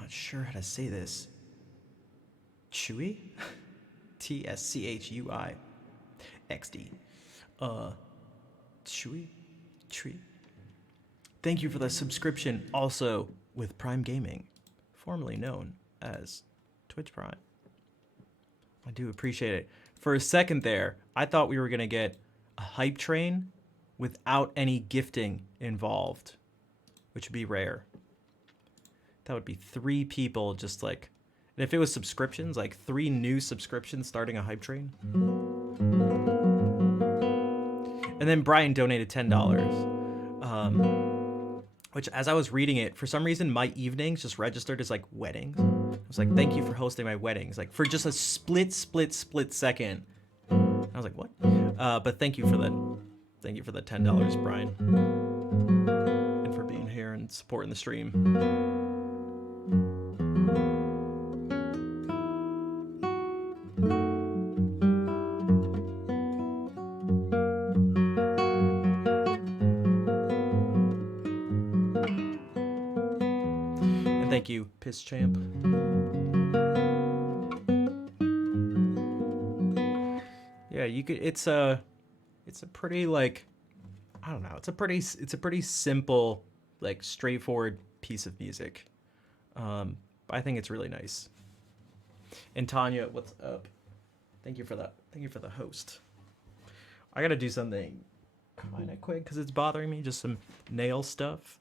not sure how to say this. Chewy? TSCHUI XD. Chewy? Tree. Thank you for the subscription, also with Prime Gaming, formerly known as Twitch Prime. I do appreciate it. For a second there, I thought we were going to get a hype train without any gifting involved, which would be rare. That would be 3 people just like, and if it was subscriptions, like 3 new subscriptions starting a hype train. And then Brian donated $10. Which, as I was reading it, for some reason, my evenings just registered as like weddings. I was like, thank you for hosting my weddings. Like for just a split second. I was like, what? But thank you for the $10, Brian. And for being here and supporting the stream. Thank you, Piss Champ. Yeah, you could. It's a pretty like, I don't know. It's a pretty simple, like straightforward piece of music. I think it's really nice. And Tanya, what's up? Thank you for that. Thank you for the host. I gotta do something kinda quick because it's bothering me. Just some nail stuff.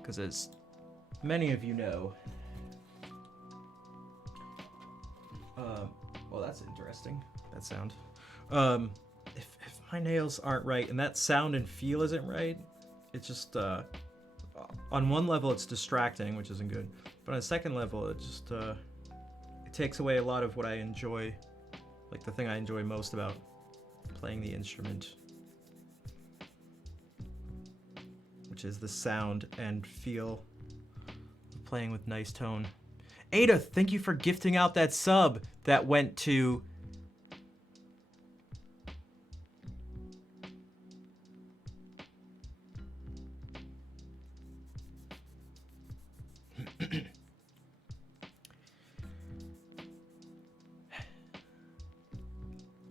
Because as many of you know, well, that's interesting, that sound. If my nails aren't right and that sound and feel isn't right, it's just, on one level it's distracting, which isn't good, but on a second level it just, it takes away a lot of what I enjoy, like the thing I enjoy most about playing the instrument, which is the sound and feel of playing with nice tone. Ada, thank you for gifting out that sub that went to... Am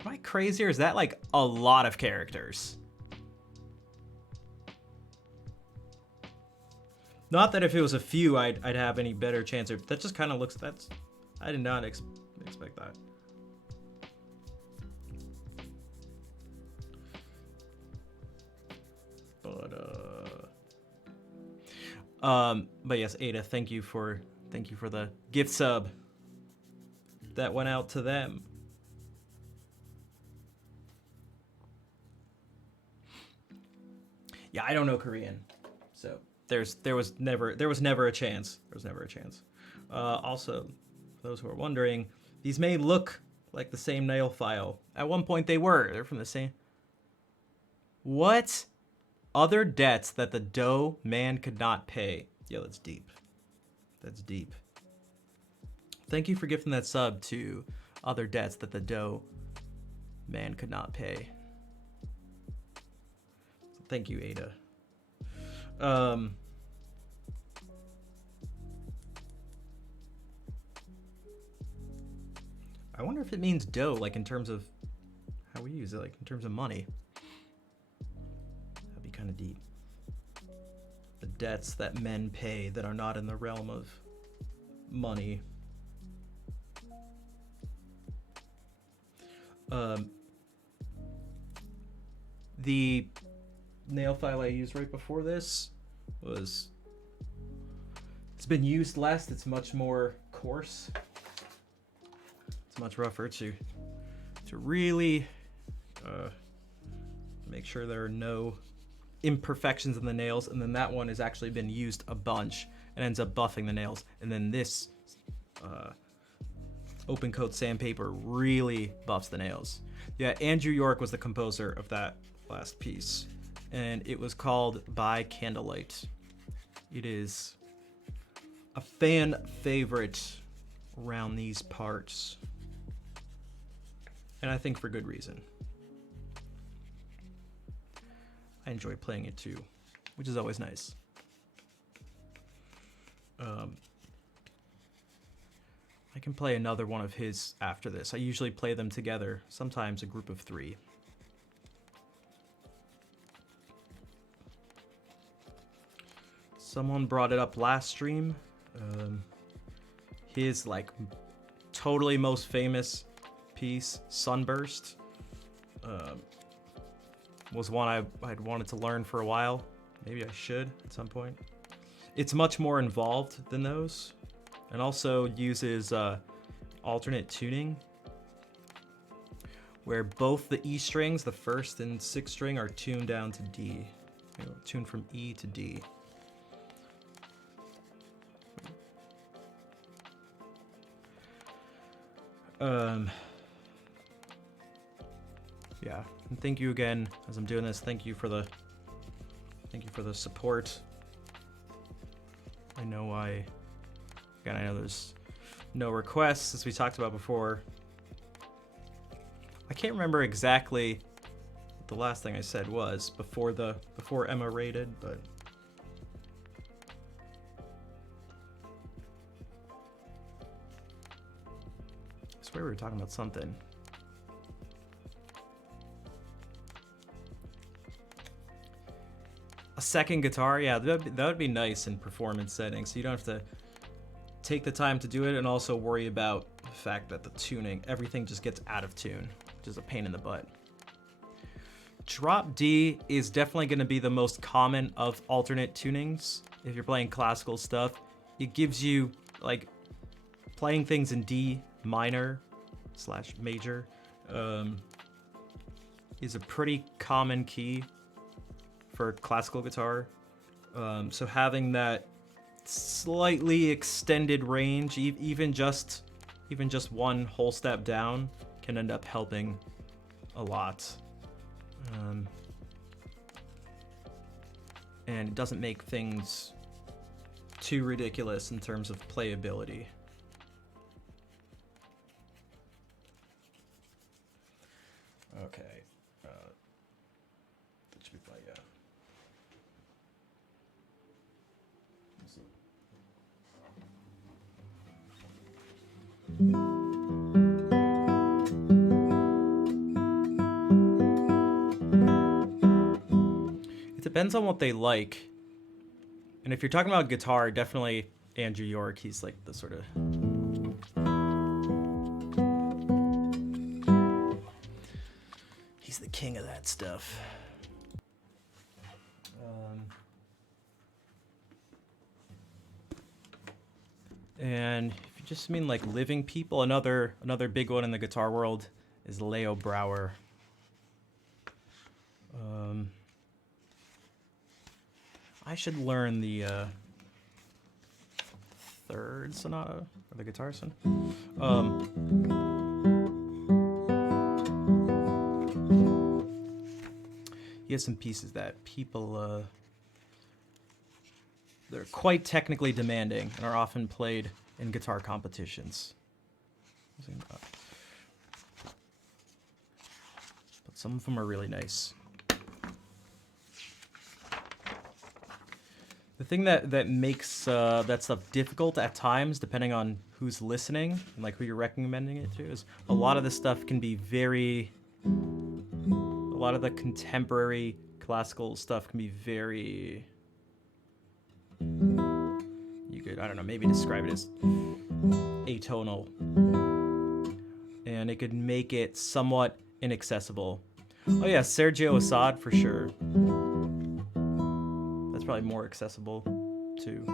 I crazy or is that like a lot of characters? Not that if it was a few, I'd have any better chance. That just kind of looks. I did not expect that. But yes, Ada, thank you for the gift sub. That went out to them. Yeah, I don't know Korean, so. There was never a chance. Also, for those who are wondering, these may look like the same nail file. At one point they were. They're from the same. What? Other debts that the dough man could not pay. Yo, that's deep. That's deep. Thank you for gifting that sub to other debts that the dough man could not pay. Thank you, Ada. I wonder if it means dough, like in terms of how we use it, like in terms of money. That'd be kind of deep. The debts that men pay that are not in the realm of money. The nail file I used right before this it's been used less. It's much more coarse. It's much rougher to really make sure there are no imperfections in the nails. And then that one has actually been used a bunch and ends up buffing the nails. And then this open coat sandpaper really buffs the nails. Yeah, Andrew York was the composer of that last piece, and it was called By Candlelight. It is a fan favorite around these parts, and I think for good reason. I enjoy playing it too. which is always nice. I can play another one of his after this. I usually play them together, sometimes a group of 3. Someone brought it up last stream. His like totally most famous piece, Sunburst, was one I'd wanted to learn for a while. Maybe I should at some point. It's much more involved than those, and also uses alternate tuning, where both the E strings, the 1st and 6th string, are tuned down to D. Tuned from E to D. Yeah, and thank you again as I'm doing this. Thank you for the support. I know there's no requests, as we talked about before. I can't remember exactly what the last thing I said was before Emma raided, but I swear we were talking about something. A second guitar, yeah, that would be nice in performance settings, so you don't have to take the time to do it and also worry about the fact that the tuning, everything just gets out of tune, which is a pain in the butt. Drop D is definitely going to be the most common of alternate tunings. If you're playing classical stuff, it gives you, like, playing things in D minor / major is a pretty common key for classical guitar. So having that slightly extended range, even just one whole step down, can end up helping a lot. And it doesn't make things too ridiculous in terms of playability. Okay. That should be fine, yeah. It depends on what they like. And if you're talking about guitar, definitely Andrew York. He's like the sort of... he's the king of that stuff. And if you just mean like living people, another big one in the guitar world is Leo Brouwer. I should learn the 3rd sonata, or the guitar son. He has some pieces that people, they're quite technically demanding and are often played in guitar competitions. But some of them are really nice. The thing that makes that stuff difficult at times, depending on who's listening and like who you're recommending it to, is a lot of this stuff can be a lot of the contemporary classical stuff can be very, you could, I don't know, maybe describe it as atonal. And it could make it somewhat inaccessible. Oh yeah, Sergio Assad for sure. That's probably more accessible too.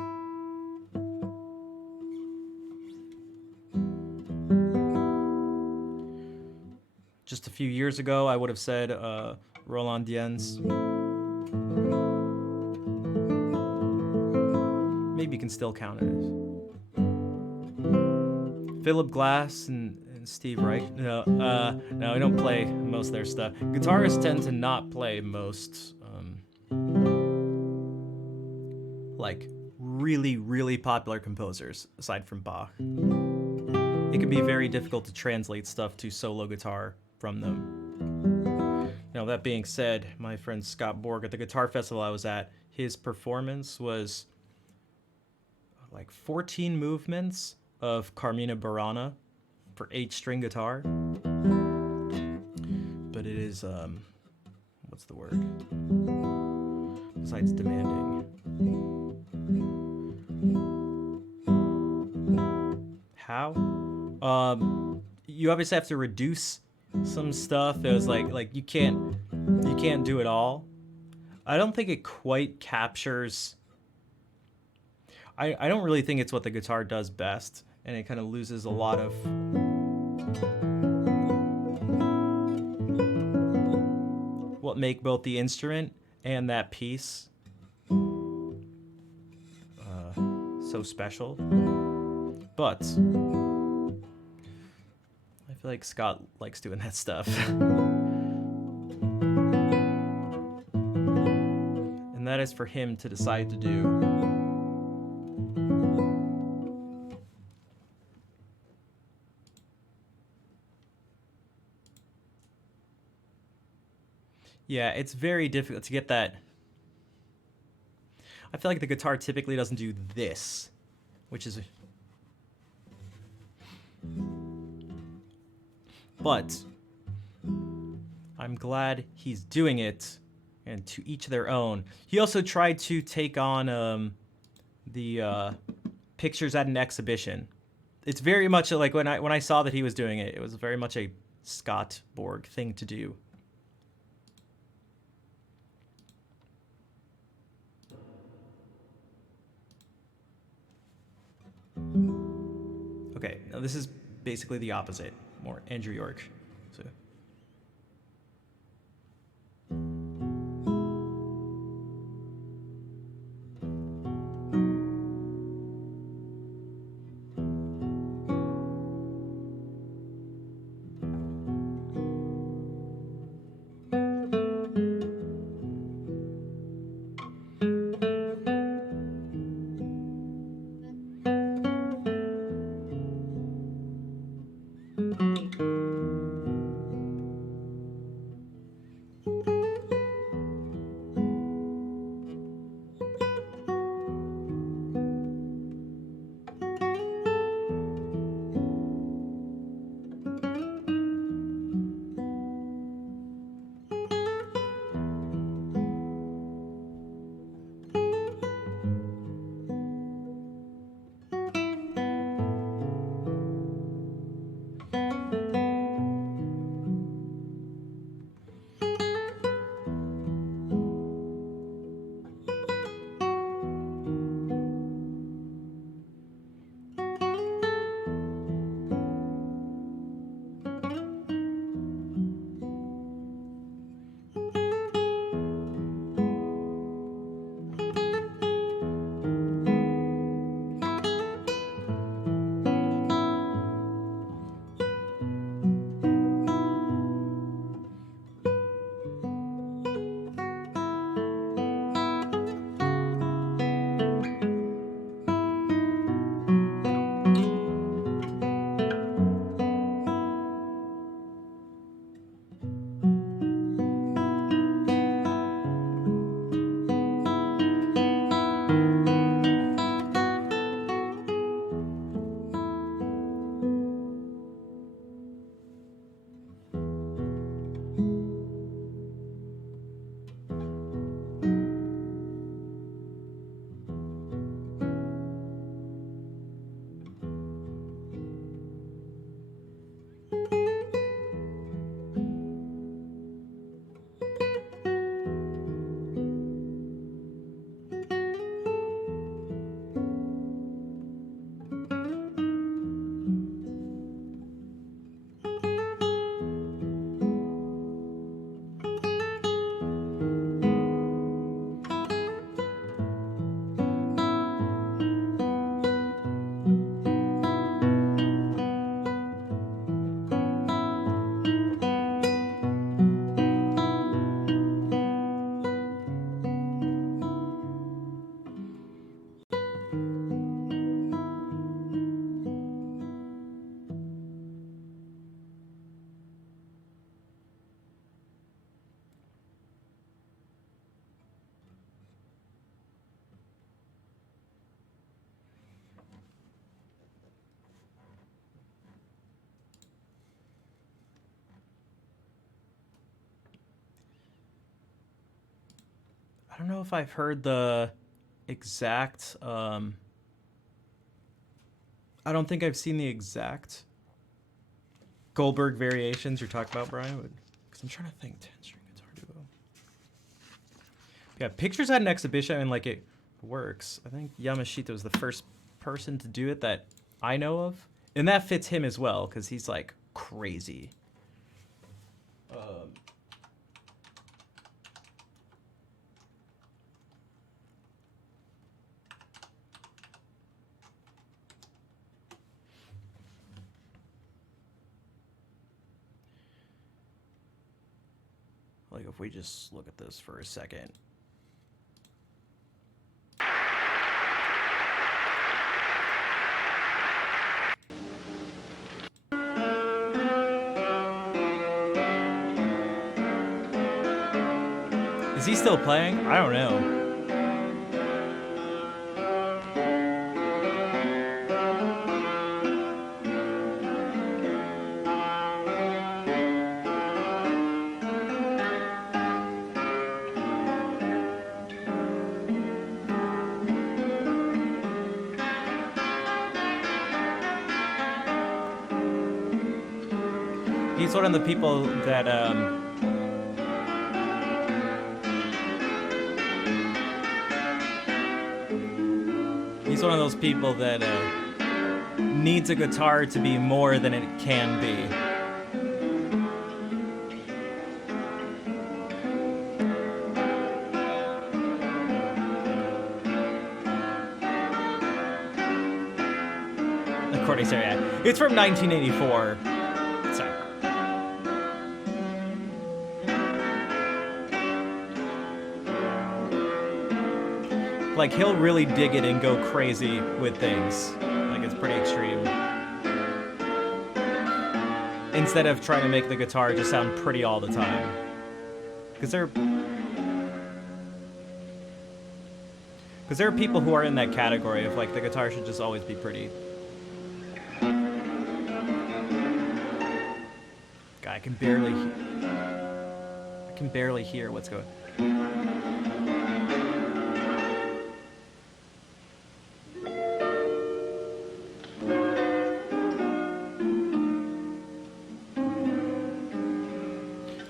Just a few years ago, I would have said Roland Dienz. Maybe you can still count it as. Philip Glass and Steve Reich. No, we don't play most of their stuff. Guitarists tend to not play most like really, really popular composers aside from Bach. It can be very difficult to translate stuff to solo guitar from them. Now, that being said, my friend Scott Borg at the guitar festival I was at, his performance was like 14 movements of Carmina Burana for 8-string guitar. But it is, what's the word? Besides demanding. How? You obviously have to reduce some stuff. It was like you can't do it all. I don't think it quite captures. I don't really think it's what the guitar does best, and it kind of loses a lot of what make both the instrument and that piece so special. But I feel like Scott likes doing that stuff. And that is for him to decide to do. Yeah, it's very difficult to get that. I feel like the guitar typically doesn't do this, which is. But I'm glad he's doing it, and to each their own. He also tried to take on the pictures at an exhibition. It's very much like when I saw that he was doing it, it was very much a Scott Borg thing to do. Okay, now this is basically the opposite. More Andrew York. So. I don't know if I've heard the exact. I don't think I've seen the exact Goldberg variations you're talking about, Brian. Because I'm trying to think. 10-string guitar duo. Yeah, Pictures had an exhibition and like it works. I think Yamashita was the first person to do it that I know of, and that fits him as well because he's like crazy. Like if we just look at this for a second. Is he still playing? I don't know. He's one of the people that he's one of those people that needs a guitar to be more than it can be. According to it's from 1984. Like, he'll really dig it and go crazy with things. Like, it's pretty extreme. Instead of trying to make the guitar just sound pretty all the time. Because there are people who are in that category of, like, the guitar should just always be pretty. God, I can barely hear what's going on.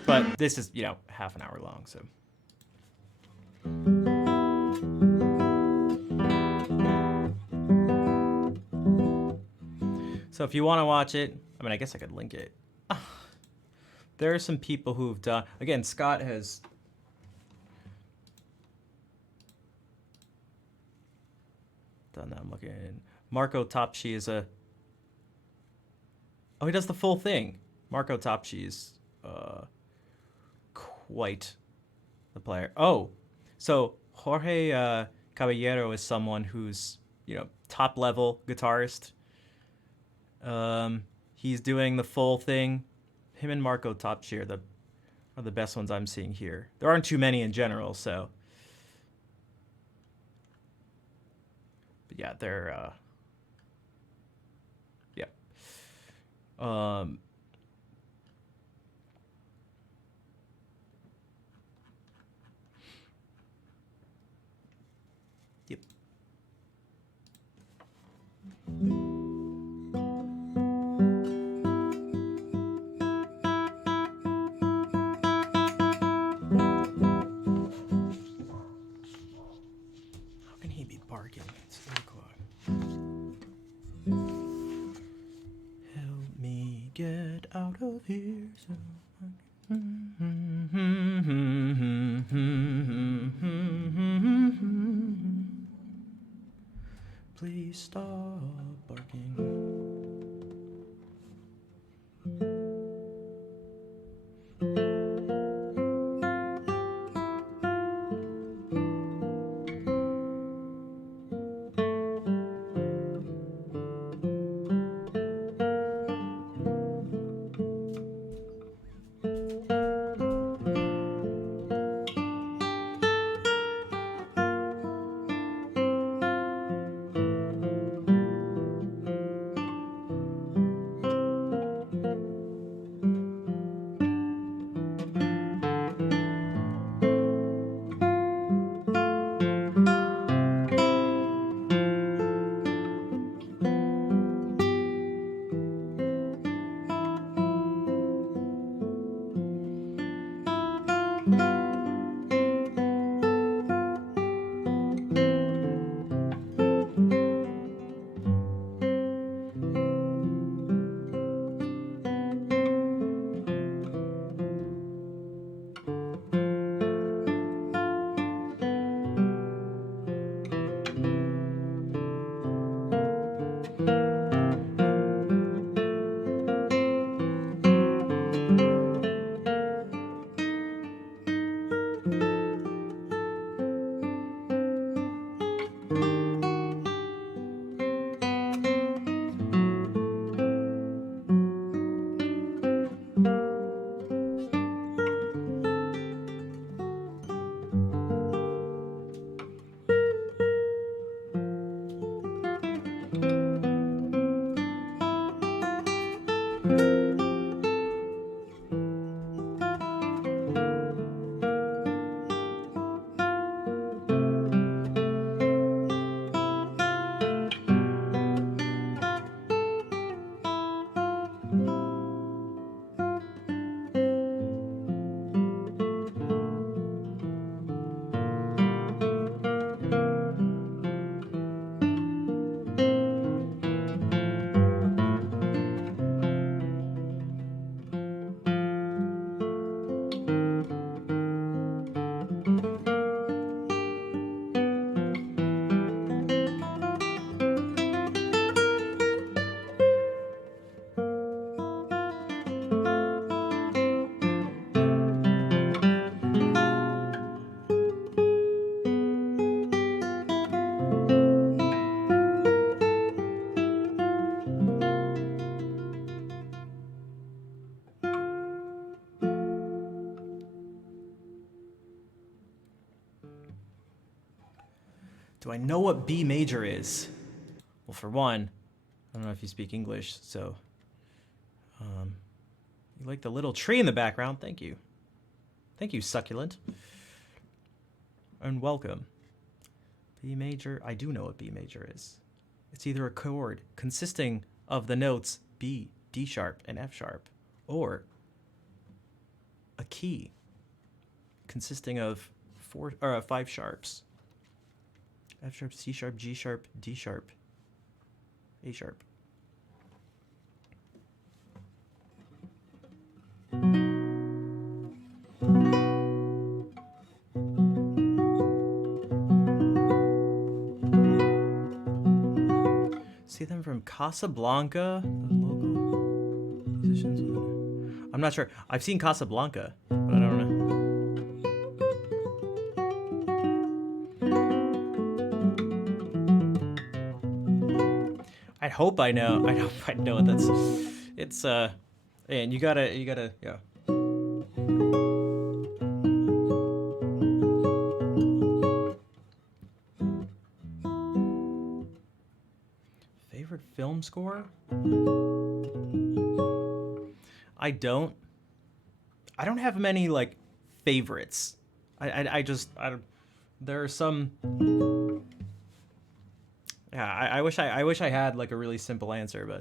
But this is, half an hour long, so. So if you want to watch it, I mean, I guess I could link it. There are some people who've done, again, Scott has done that. I'm looking at it. Marco Topshi is oh, he does the full thing. Marco Topshi is quite the player. Oh, so Jorge Caballero is someone who's, top level guitarist. He's doing the full thing. Him and Marco Topshi are the best ones I'm seeing here. There aren't too many in general, so. But yeah, they're yeah. Yep. How can he be barking? It's 8 o'clock. Help me get out of here so I can... Please stop barking. Do I know what B major is? Well, for one, I don't know if you speak English, so you like the little tree in the background. Thank you. Thank you, succulent. And welcome. B major, I do know what B major is. It's either a chord consisting of the notes B, D sharp, and F sharp, or a key consisting of 5 sharps. F sharp, C sharp, G sharp, D sharp, A sharp. See them from Casablanca? The local musicians. I'm not sure. I've seen Casablanca, but I don't know. I hope I know. I hope I know what that's. It's and you gotta, yeah. Favorite film score? I don't have many like favorites. I don't. There are some. Yeah, I wish I had like a really simple answer, but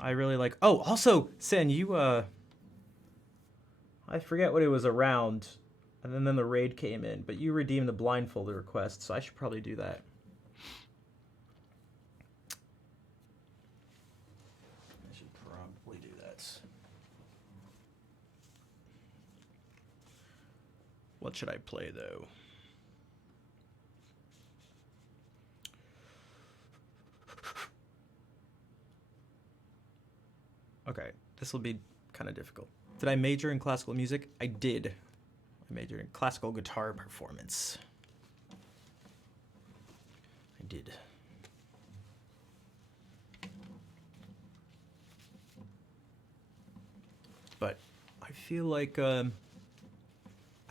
I really like. Oh, also, Sin, you I forget what it was around, and then the raid came in, but you redeemed the blindfolded request, so I should probably do that. I should probably do that. What should I play, though? Okay, this will be kind of difficult. Did I major in classical music? I did. I majored in classical guitar performance. I did. But I feel like I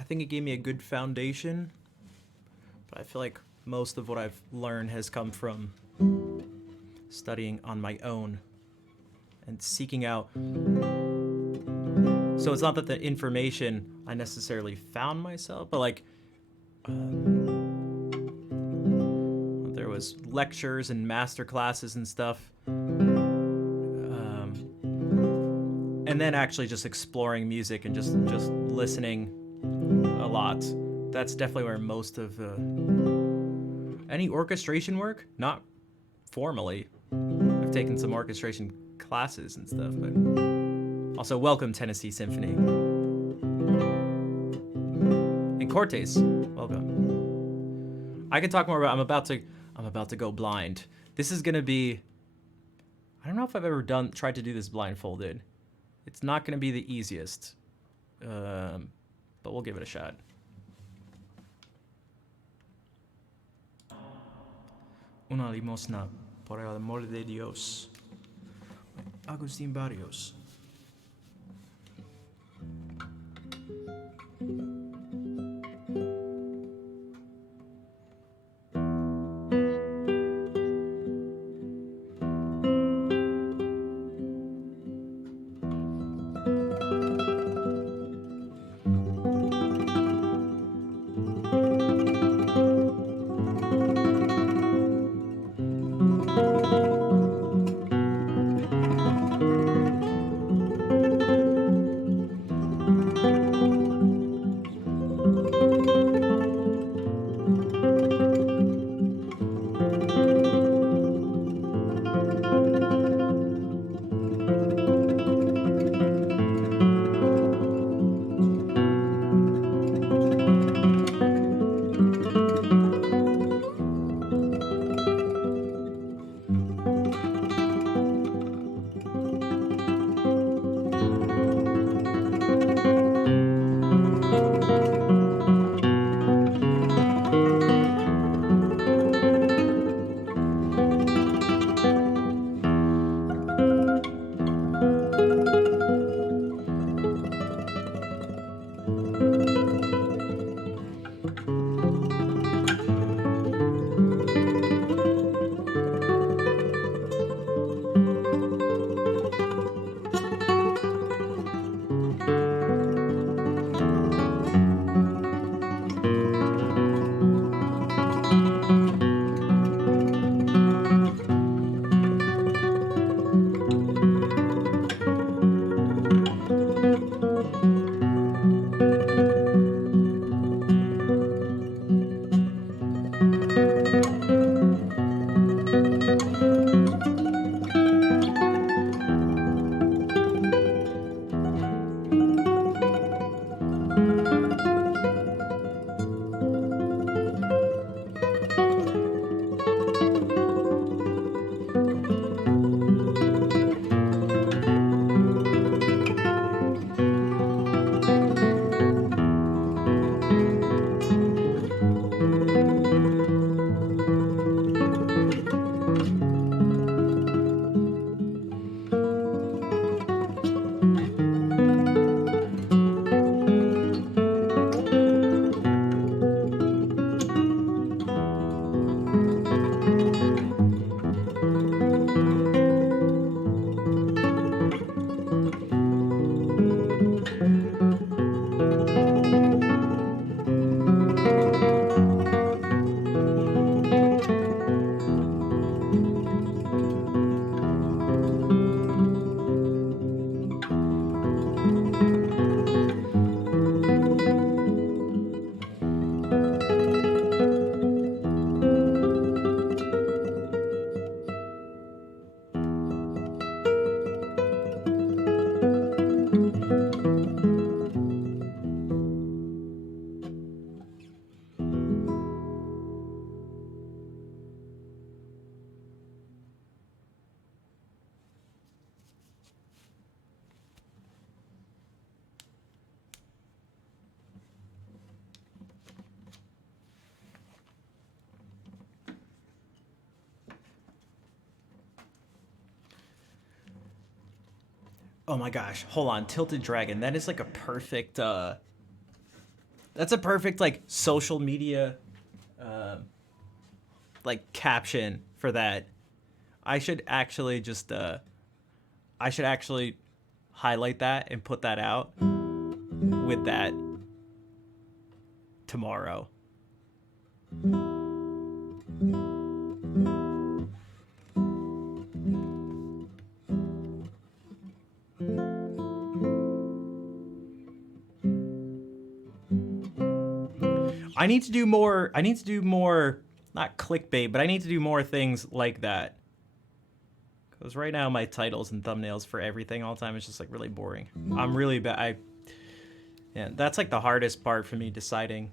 think it gave me a good foundation, but I feel like most of what I've learned has come from studying on my own and seeking out. So it's not that the information I necessarily found myself, but like there was lectures and master classes and stuff, and then actually just exploring music and just listening a lot. That's definitely where most of any orchestration work, not formally. I've taken some orchestration classes and stuff, but also welcome Tennessee Symphony. And Cortes, welcome. I can talk more about. I'm about to go blind. This is gonna be. I don't know if I've ever tried to do this blindfolded. It's not gonna be the easiest, but we'll give it a shot. Una limosna, por el amor de Dios. Agustín Barrios. Oh my gosh, hold on, Tilted Dragon. That is like a perfect that's a perfect like social media like caption for that. I should actually just highlight that and put that out with that tomorrow. I need to do more, not clickbait, but I need to do more things like that. Because right now my titles and thumbnails for everything all the time is just like really boring. I'm really bad. Yeah, that's like the hardest part for me, deciding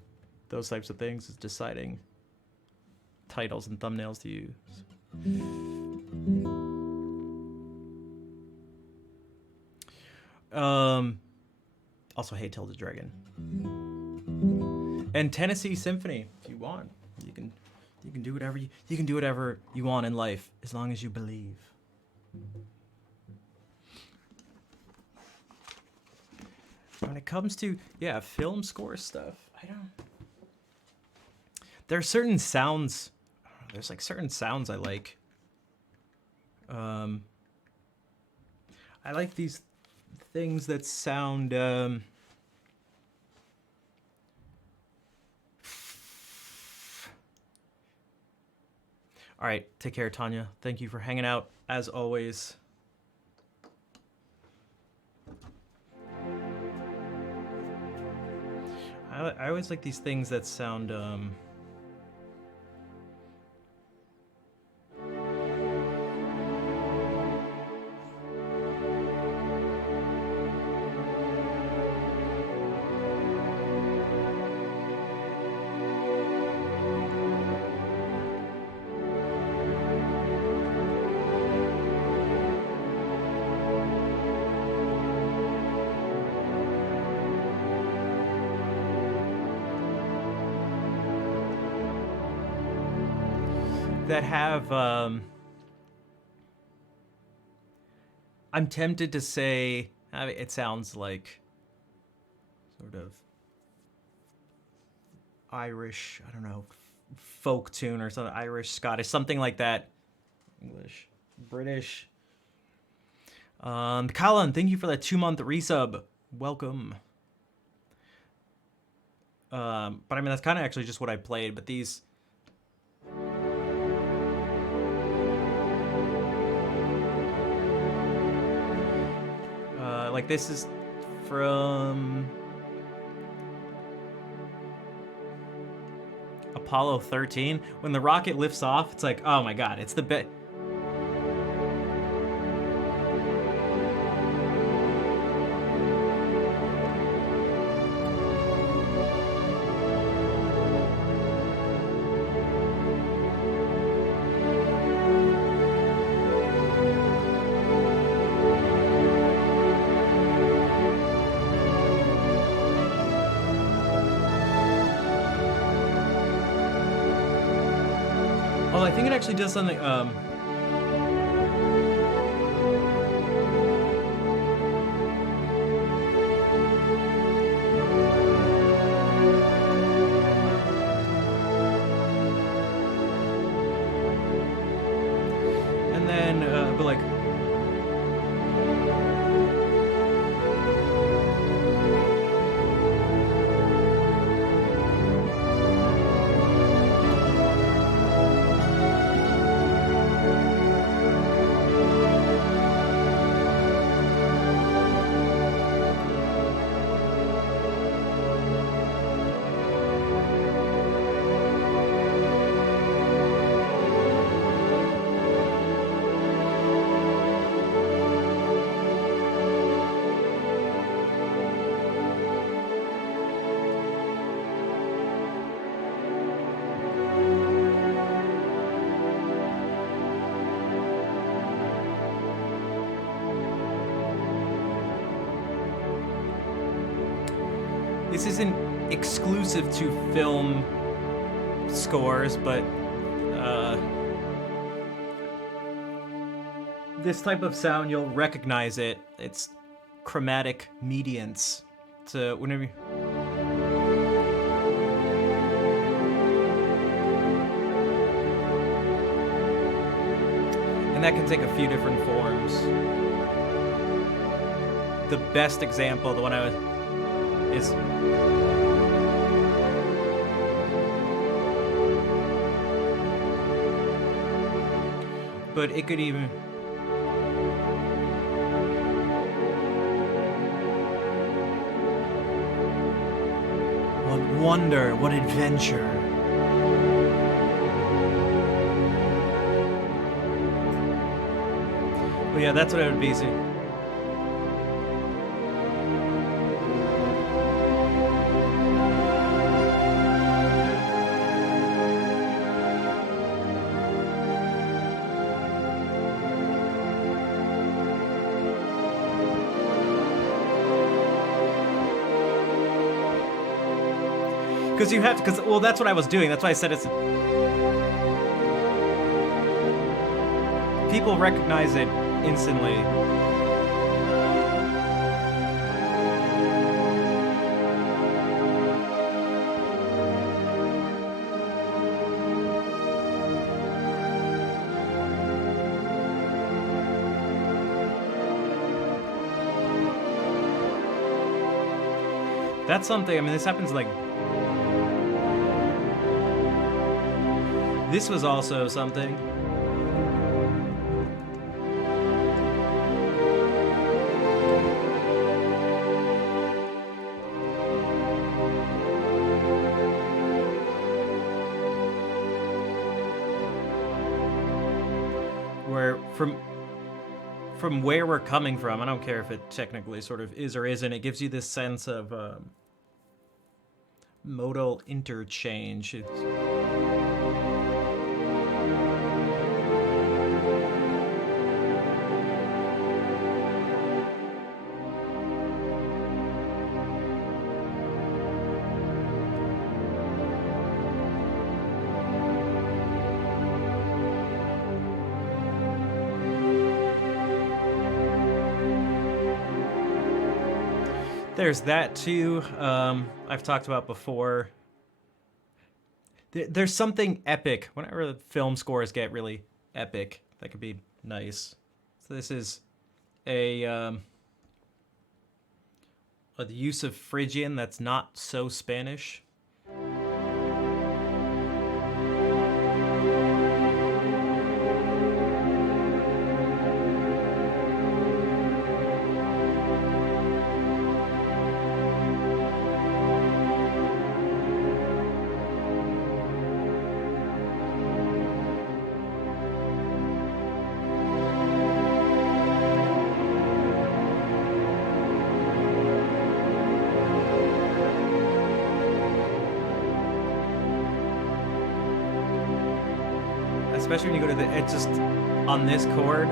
those types of things, is deciding titles and thumbnails to use. Also hate Tilted Dragon. And Tennessee Symphony, if you want. You can do whatever you can do whatever you want in life, as long as you believe. When it comes to film score stuff, there are certain sounds. There's like certain sounds I like. I like these things that sound all right, take care, Tanya. Thank you for hanging out as always. I always like these things that sound that have I'm tempted to say, it sounds like sort of Irish, I don't know, folk tune or something, Irish, Scottish, something like that. English, British. Colin, thank you for that 2-month resub. Welcome. But I mean, that's kind of actually just what I played, but these... like this is from Apollo 13. When the rocket lifts off, it's like, oh my god, it's the bit. I think it actually does something. And then, but like. This isn't exclusive to film scores, but this type of sound, you'll recognize it. It's chromatic mediance to whenever you... And that can take a few different forms. The best example, the one I was, is but it could even what wonder, what adventure. Well, yeah, that's what it would be. See. Because you have to, because, well, that's what I was doing. That's why I said it's... People recognize it instantly. That's something, I mean, this happens like... This was also something. Where from where we're coming from, I don't care if it technically sort of is or isn't, it gives you this sense of modal interchange. There's that too. I've talked about before. There's something epic. Whenever the film scores get really epic, that could be nice. So this is the use of Phrygian that's not so Spanish. Especially when you go to the, it's just on this chord.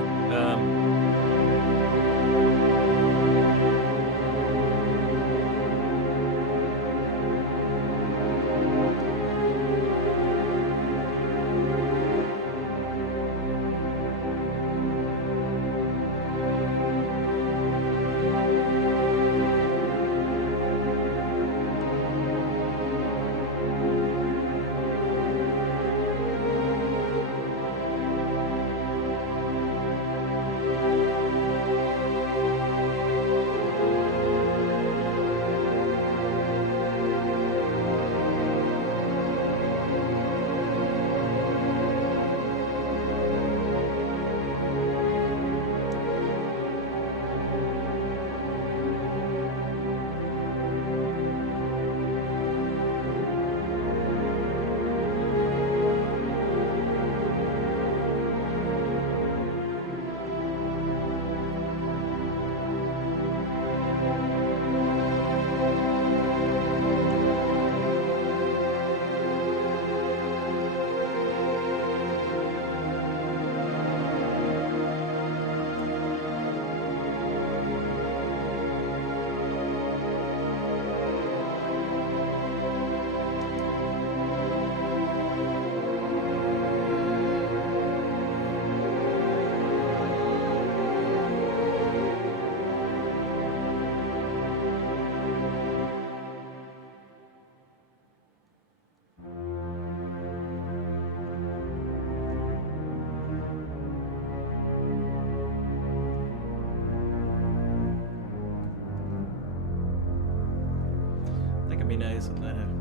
plays and then.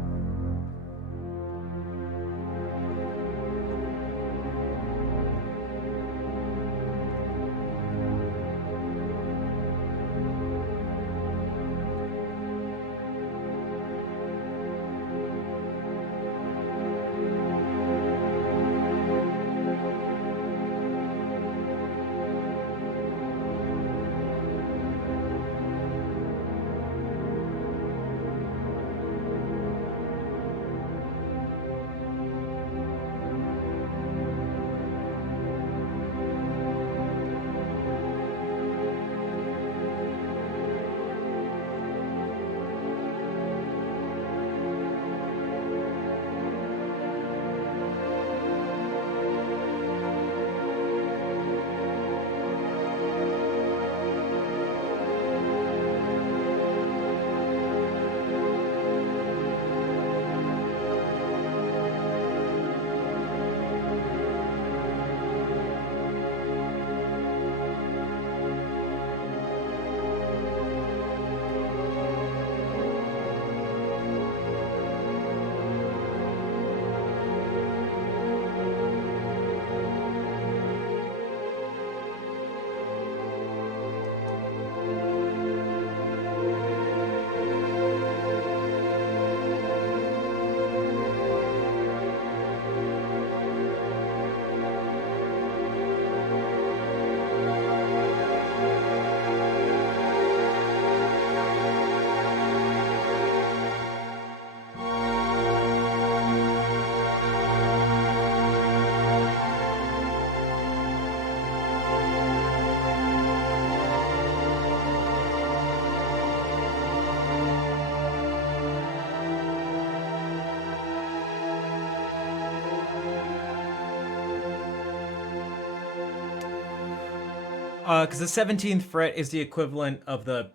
Because the 17th fret is the equivalent of the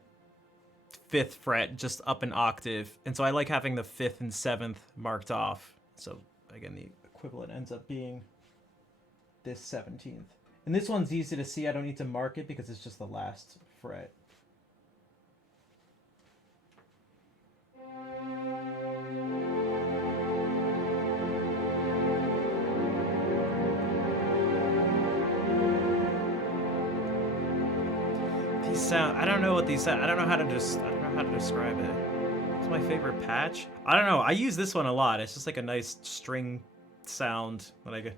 5th fret, just up an octave. And so I like having the 5th and 7th marked off. So again, the equivalent ends up being this 17th. And this one's easy to see. I don't need to mark it because it's just the last fret. Sound, I don't know what these sound. I don't know how to describe it. It's my favorite patch. I don't know. I use this one a lot. It's just like a nice string sound that I get.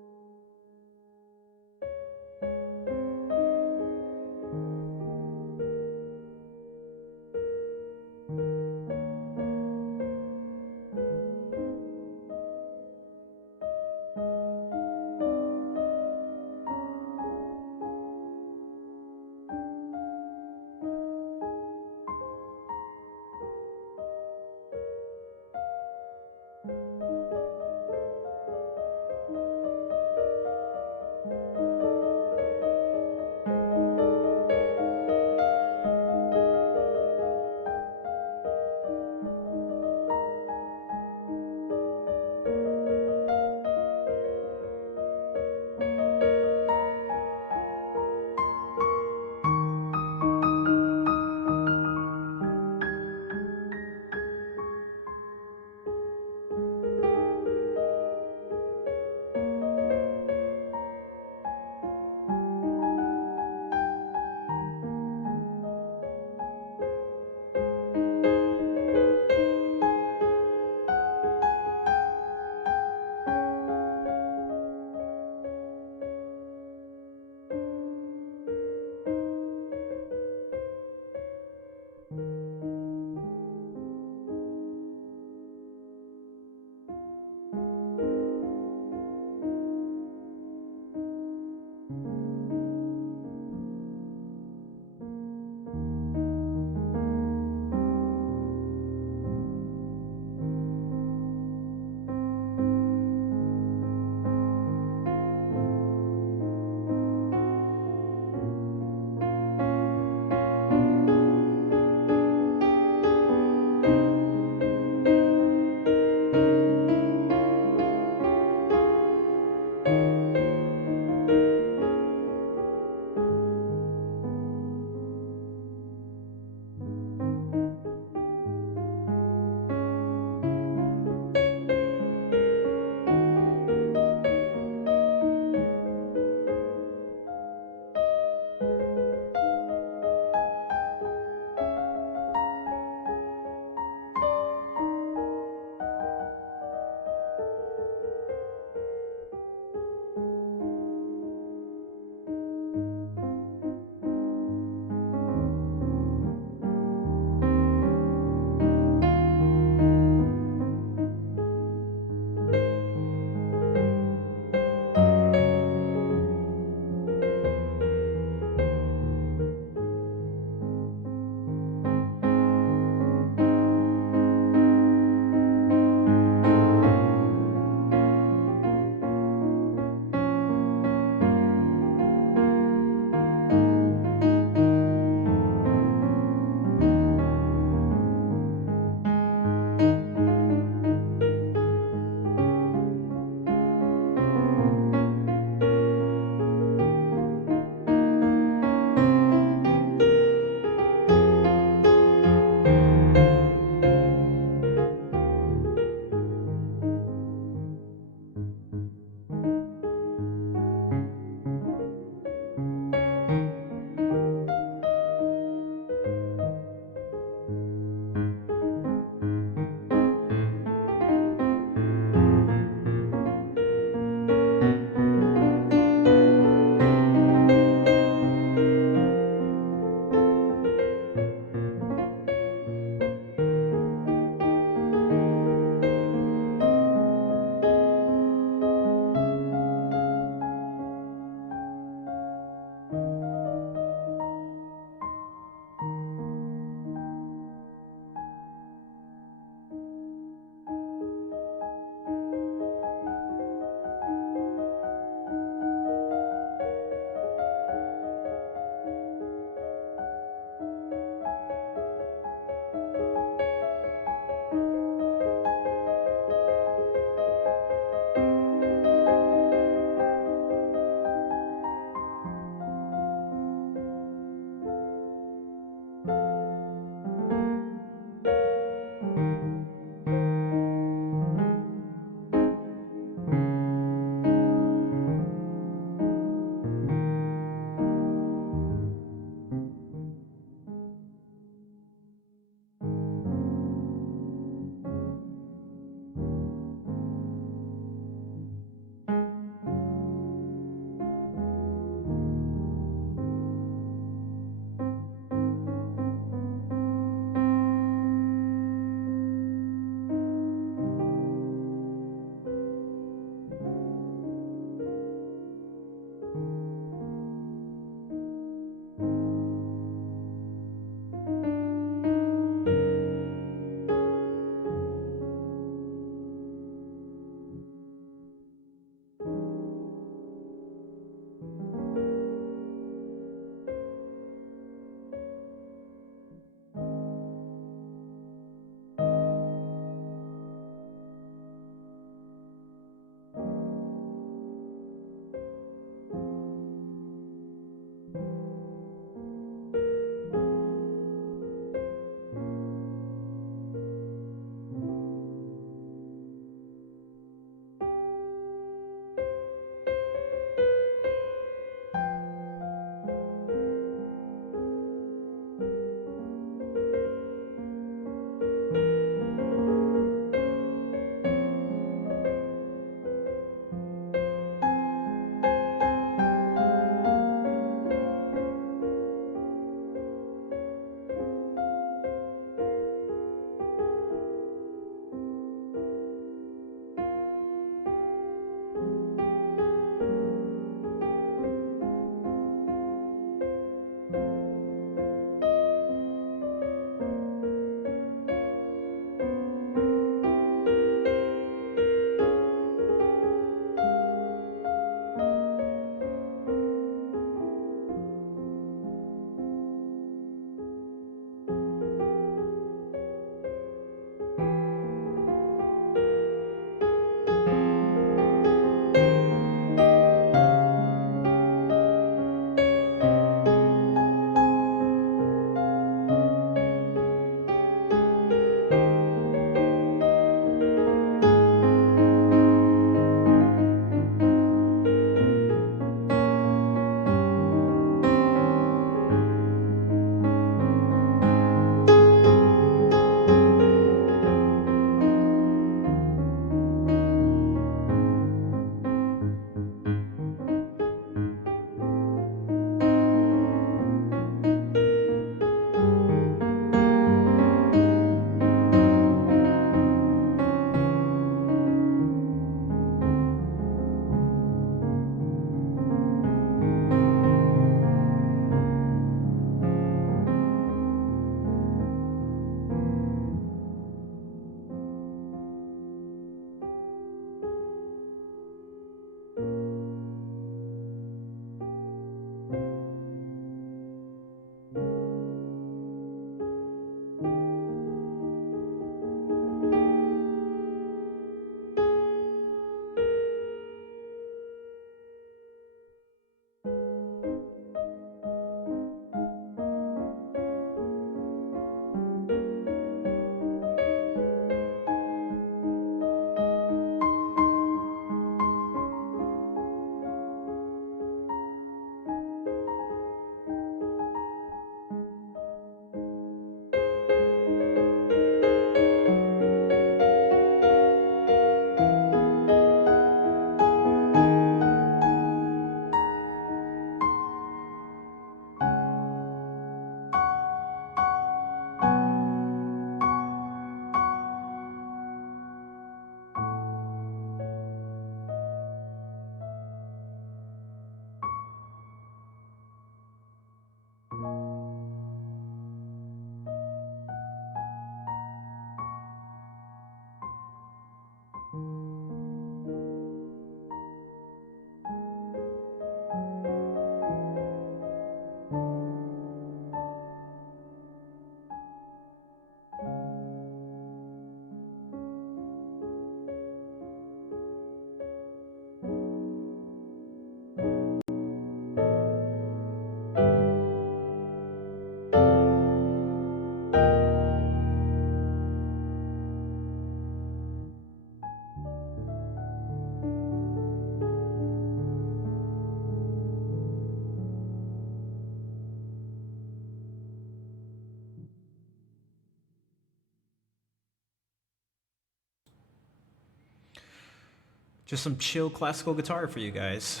Just some chill classical guitar for you guys.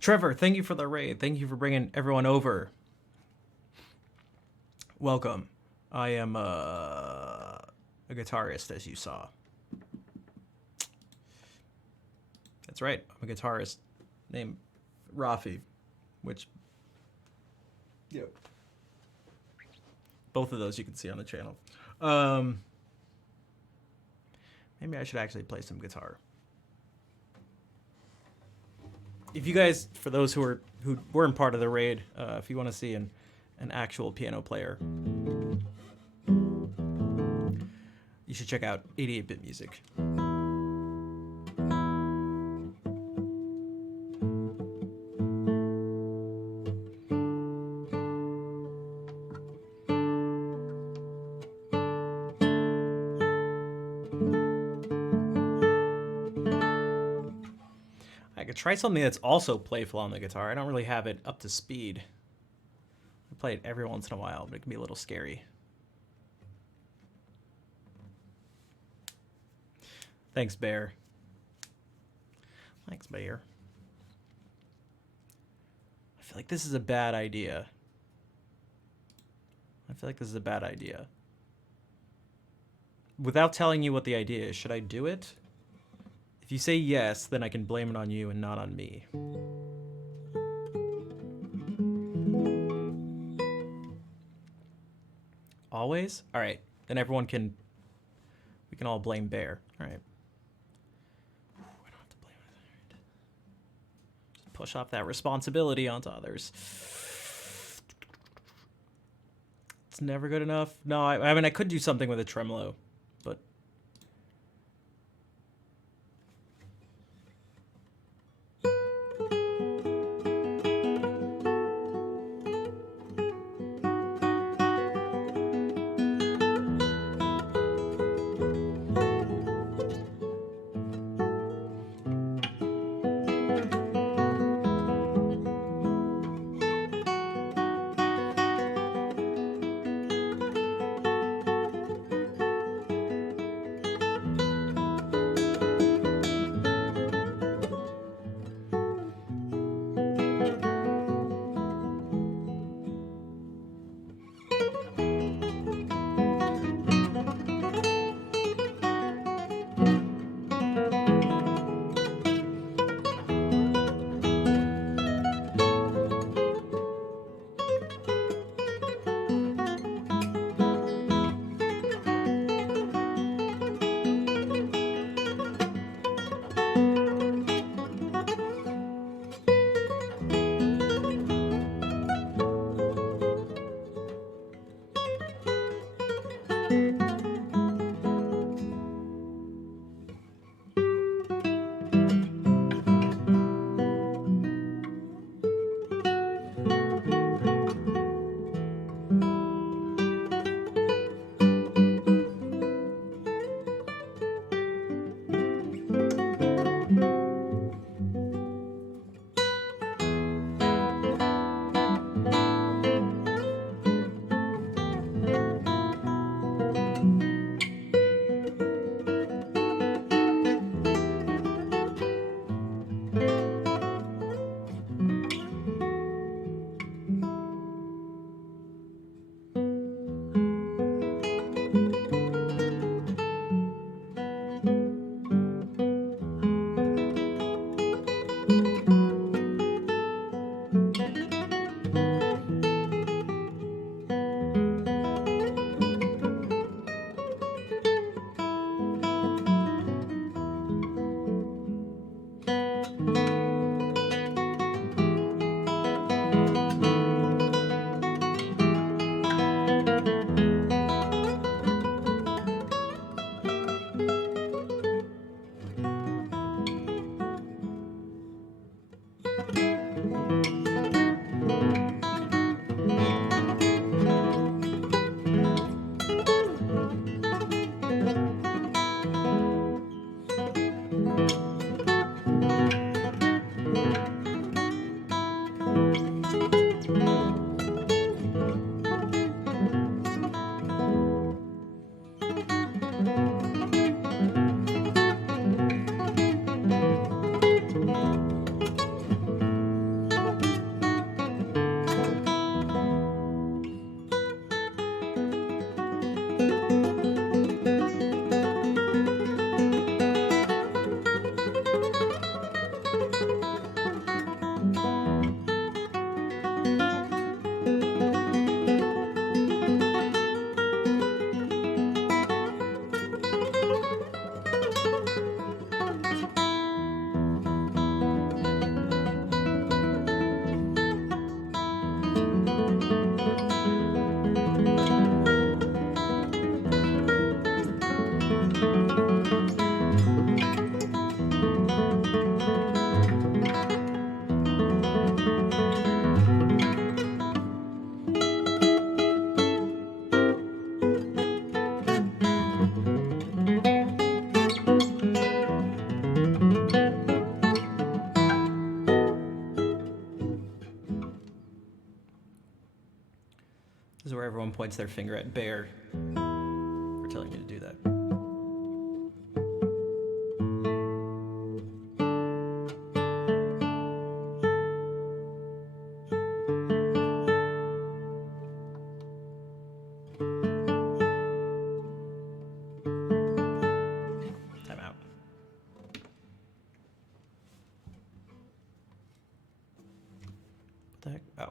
Trevor, thank you for the raid. Thank you for bringing everyone over. Welcome. I am a guitarist, as you saw. That's right. I'm a guitarist named Rafi, which, yep. Both of those you can see on the channel. Maybe I should actually play some guitar. If you guys, for those who weren't part of the raid, if you want to see an actual piano player, you should check out 88-Bit Music. I could try something that's also playful on the guitar. I don't really have it up to speed. I play it every once in a while, but it can be a little scary. Thanks, Bear. Thanks, Bear. I feel like this is a bad idea. Without telling you what the idea is, should I do it? If you say yes, then I can blame it on you and not on me. Always? All right. Then we can all blame Bear. All right. I don't have to blame it. Just push off that responsibility onto others. It's never good enough. No, I mean, I could do something with a tremolo, but everyone points their finger at Bear for telling me to do that. Time out. What the heck? Oh.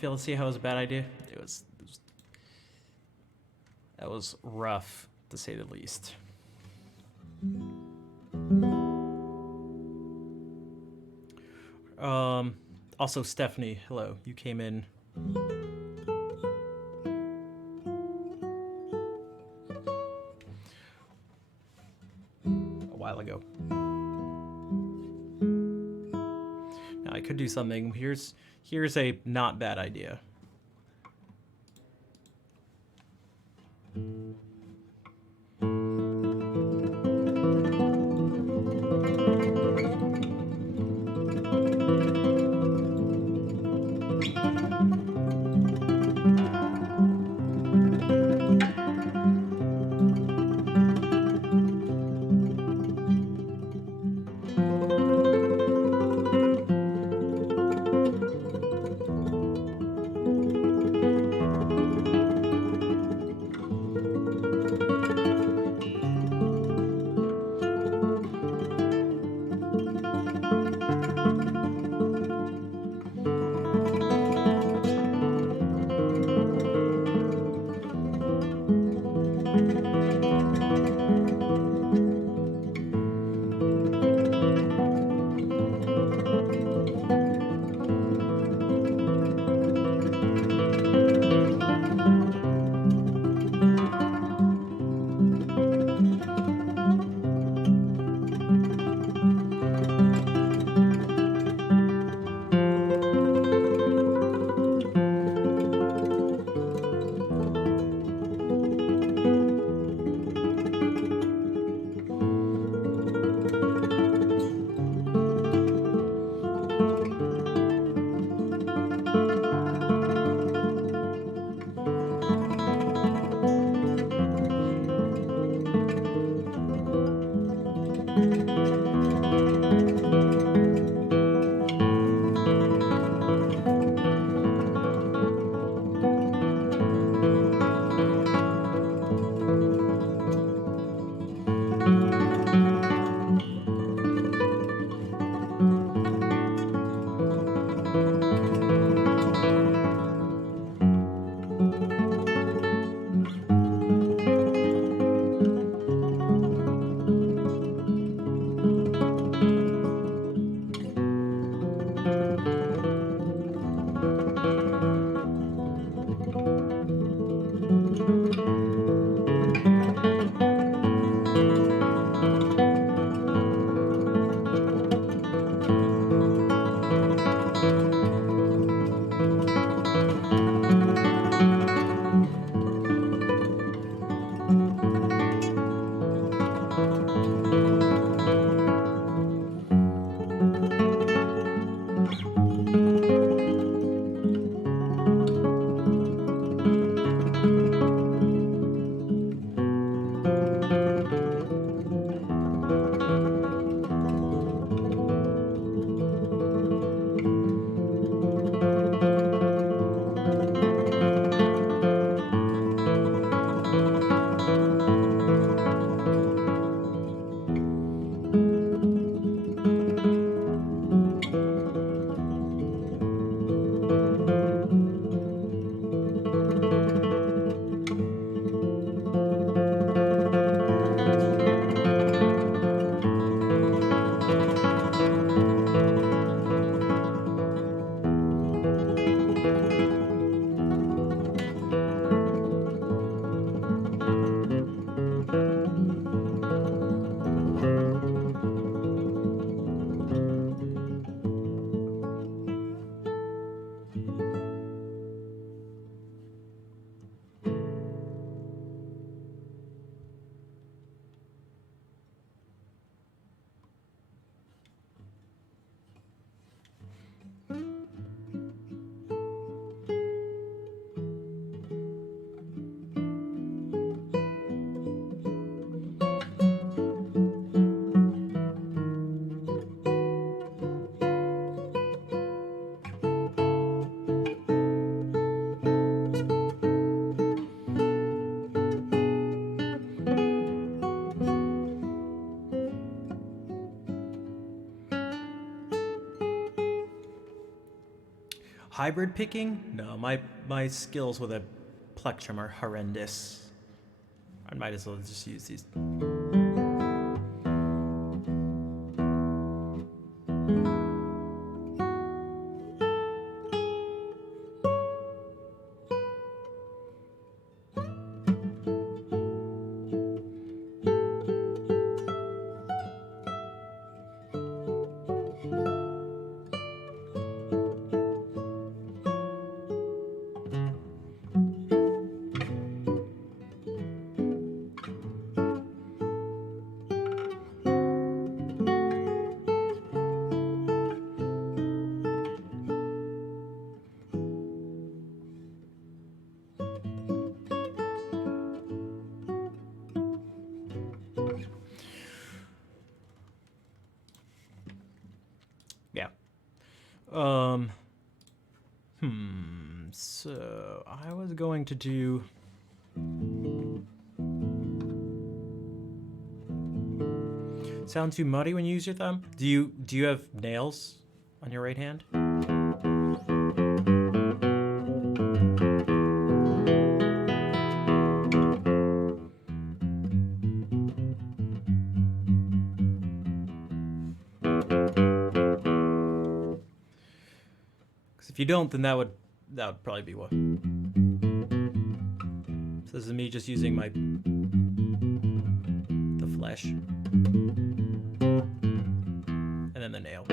Felicity, how was a bad idea? It was that was rough, to say the least. Also, Stephanie, hello. You came in a while ago. Now I could do something. Here's a not bad idea. hybrid picking? No, my skills with a plectrum are horrendous. I might as well just use these. Yeah. So I was going to do. Sound too muddy when you use your thumb? Do you have nails on your right hand? Because if you don't, then that would probably be what. So this is me just using the flesh. And then the nail.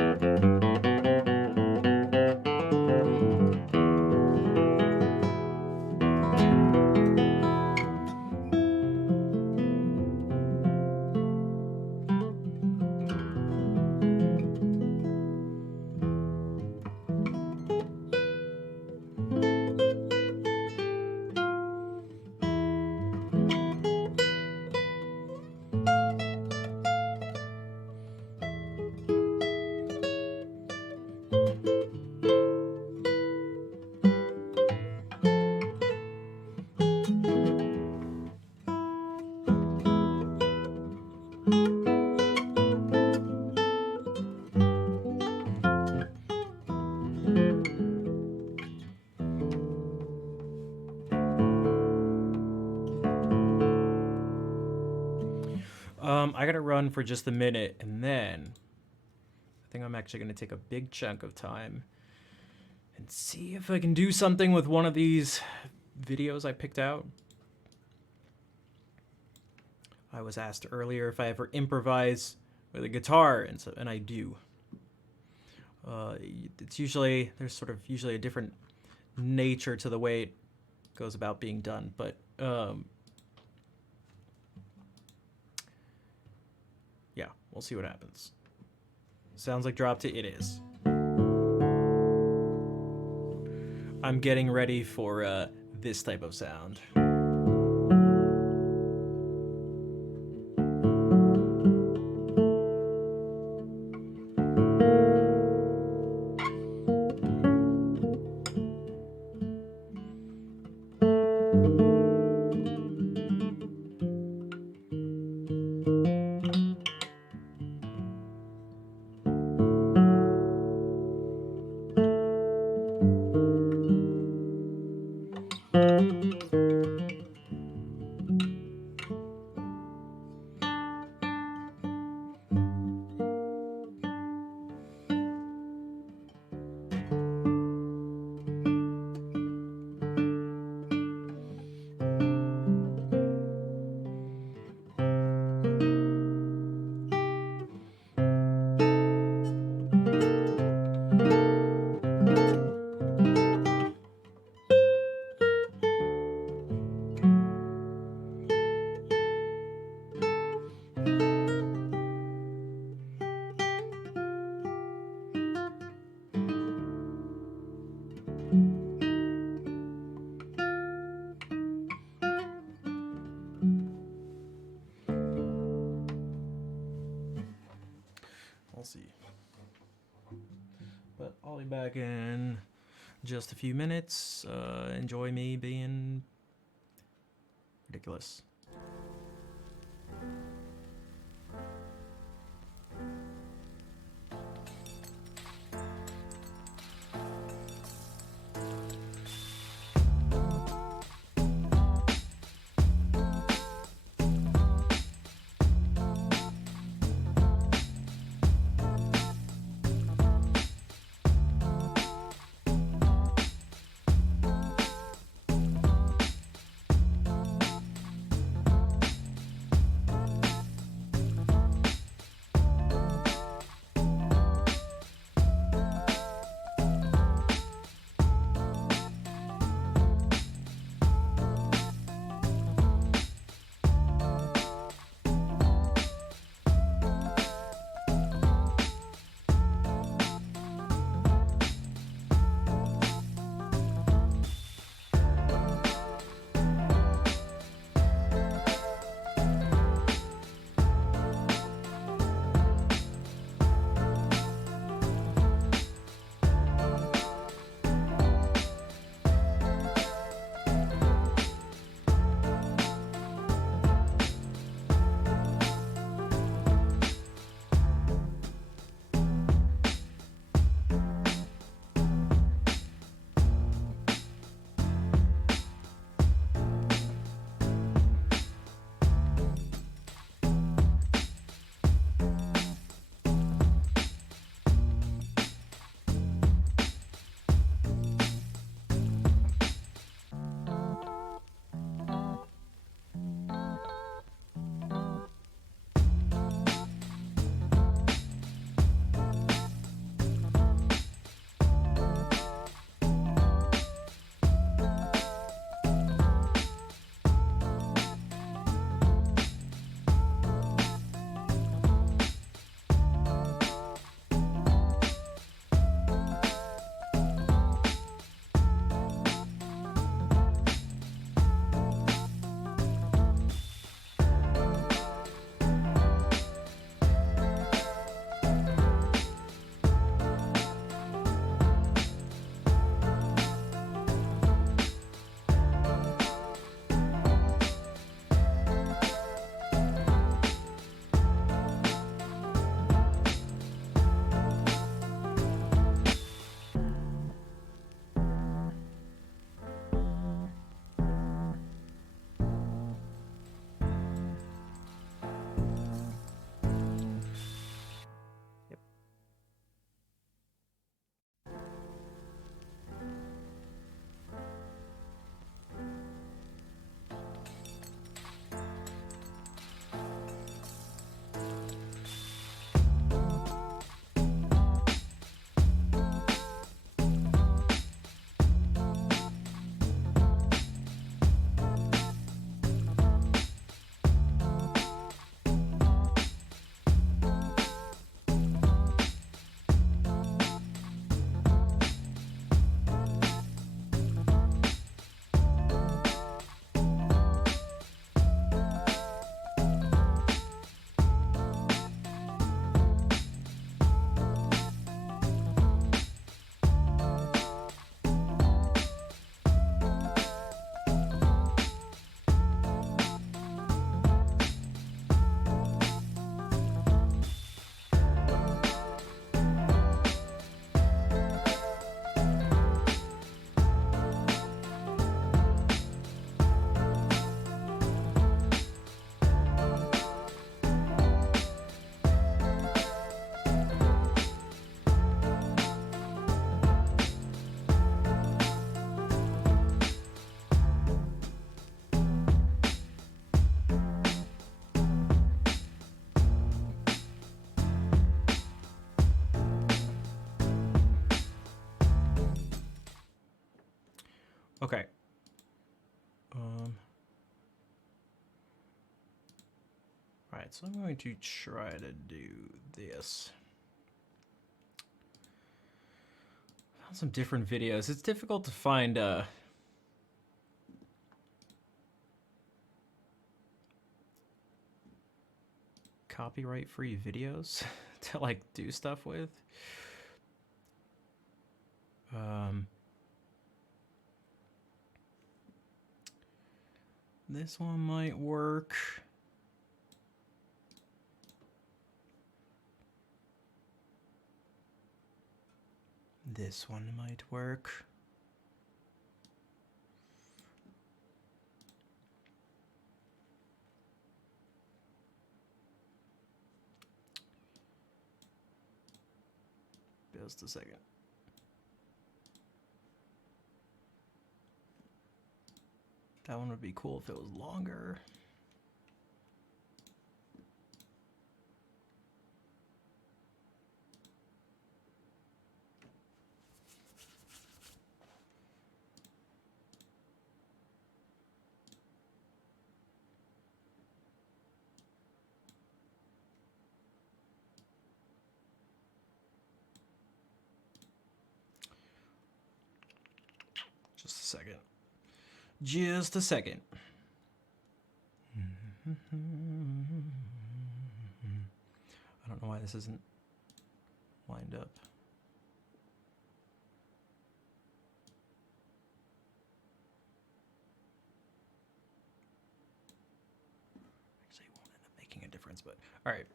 I gotta run for just a minute, and then I think I'm actually gonna take a big chunk of time and see if I can do something with one of these videos I picked out. I was asked earlier if I ever improvise with a guitar, and I do. It's usually there's usually a different nature to the way it goes about being done, but yeah, we'll see what happens. Sounds like drop to it is. I'm getting ready for this type of sound. We'll see. But I'll be back in just a few minutes. Enjoy me being ridiculous. Okay. Alright, so I'm going to try to do this. Found some different videos. It's difficult to find copyright-free videos to like do stuff with. This one might work. This one might work. Just a second. That one would be cool if it was longer. Just a second. Just a second. I don't know why this isn't lined up. Actually, it won't end up making a difference, but all right.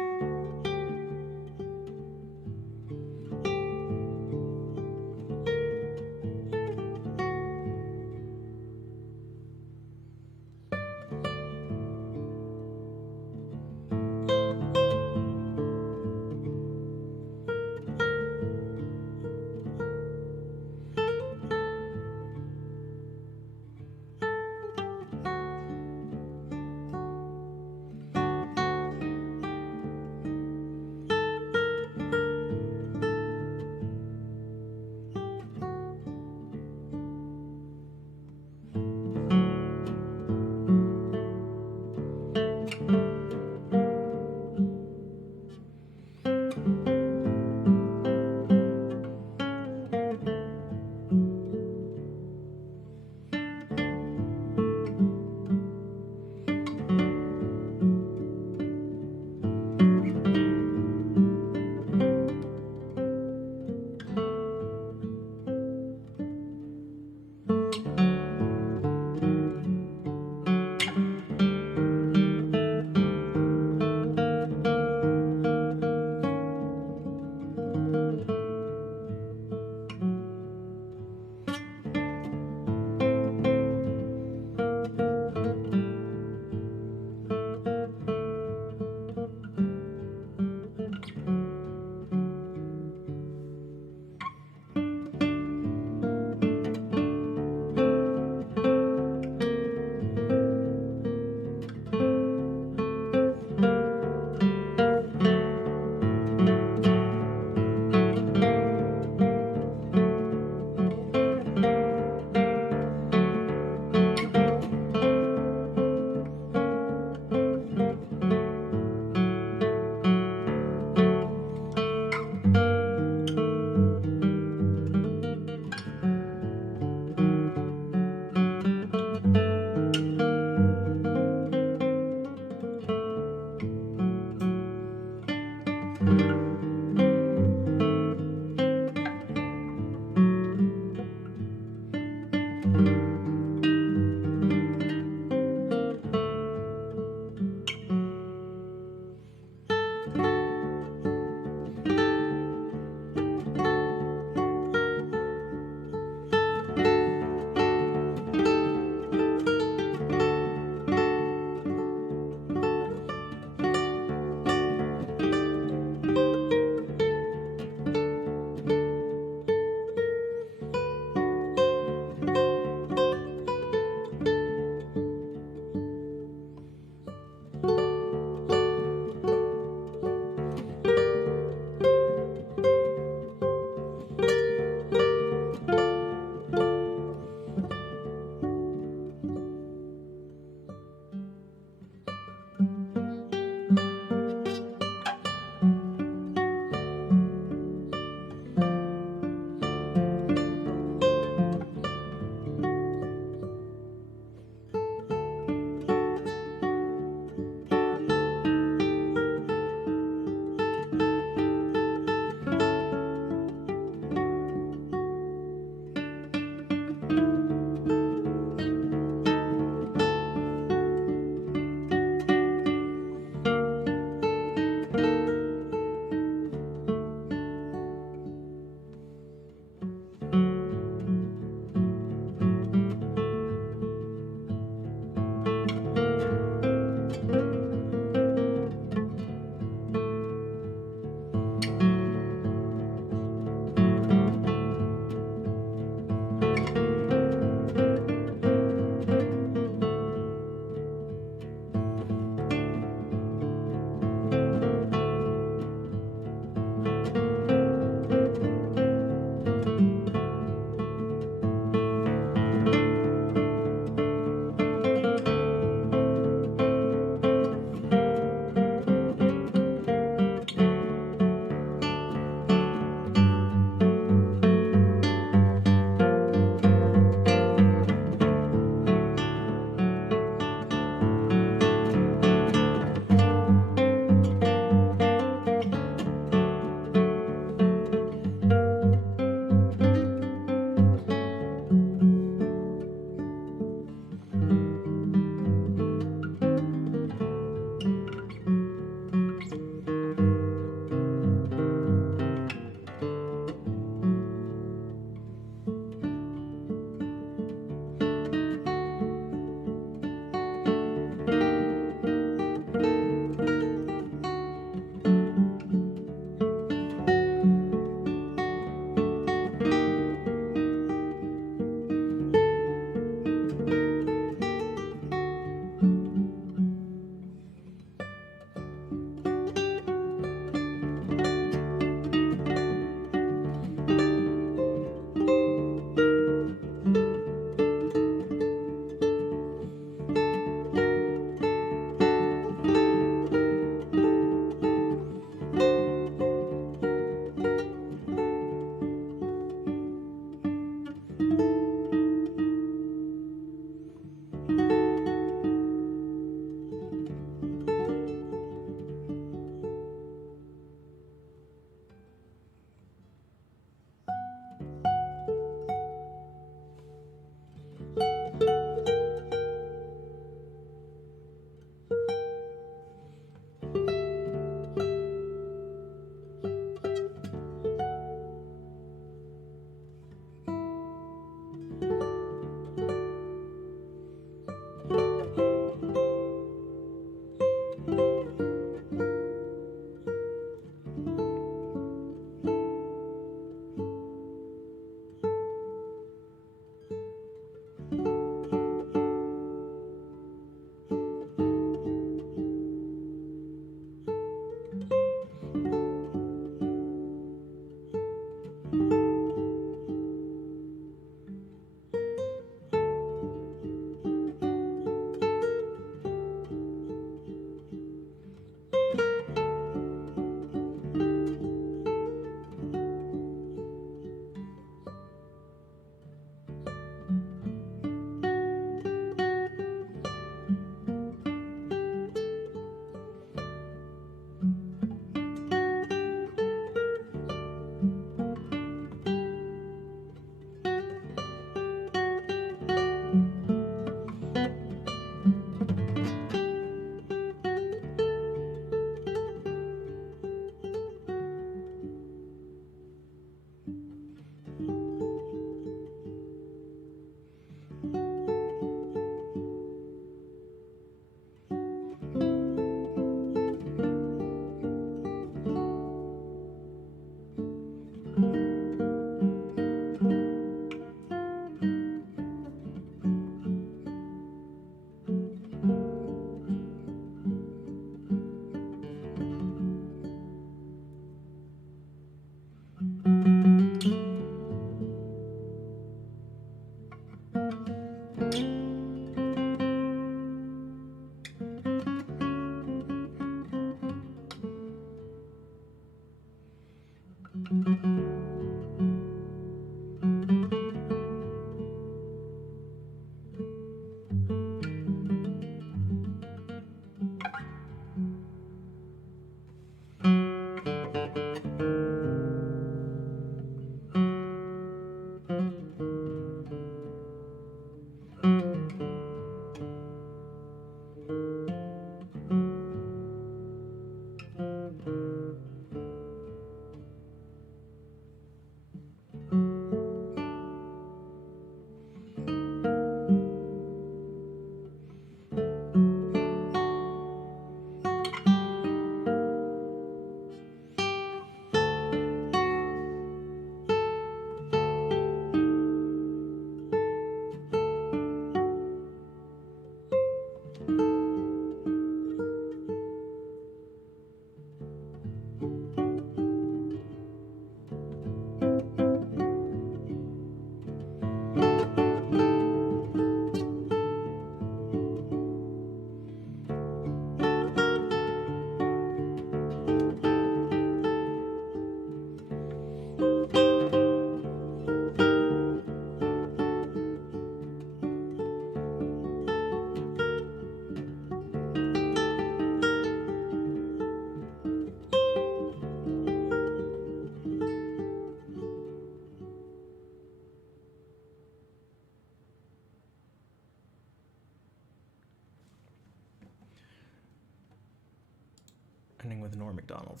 Ending with Norm Macdonald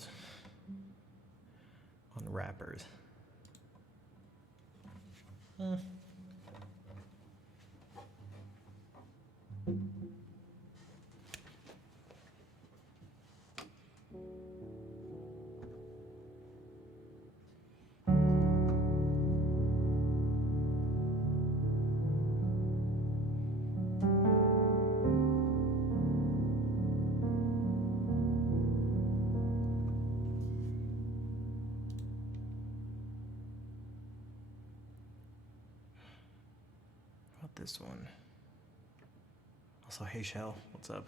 on rappers. How about this one? Also, hey Shell, what's up?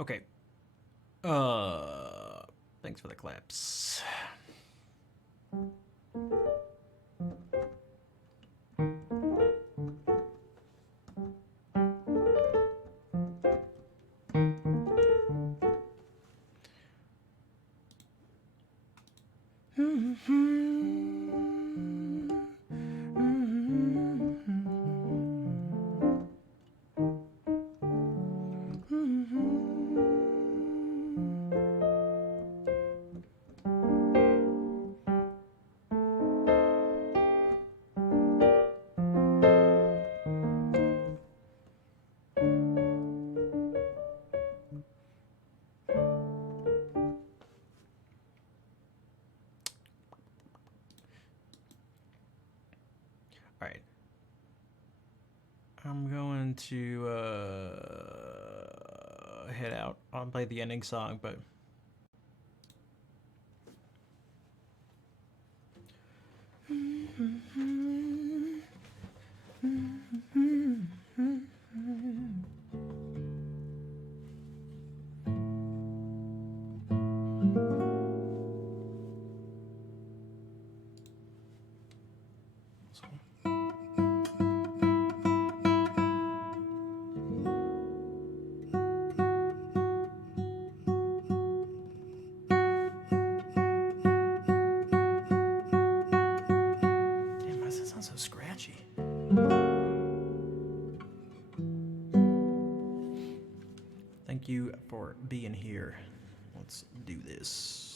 Okay. Thanks for the claps. All right. I'm going to head out. I'll play the ending song, but damn, why does that sound so scratchy? Thank you for being here. Let's do this.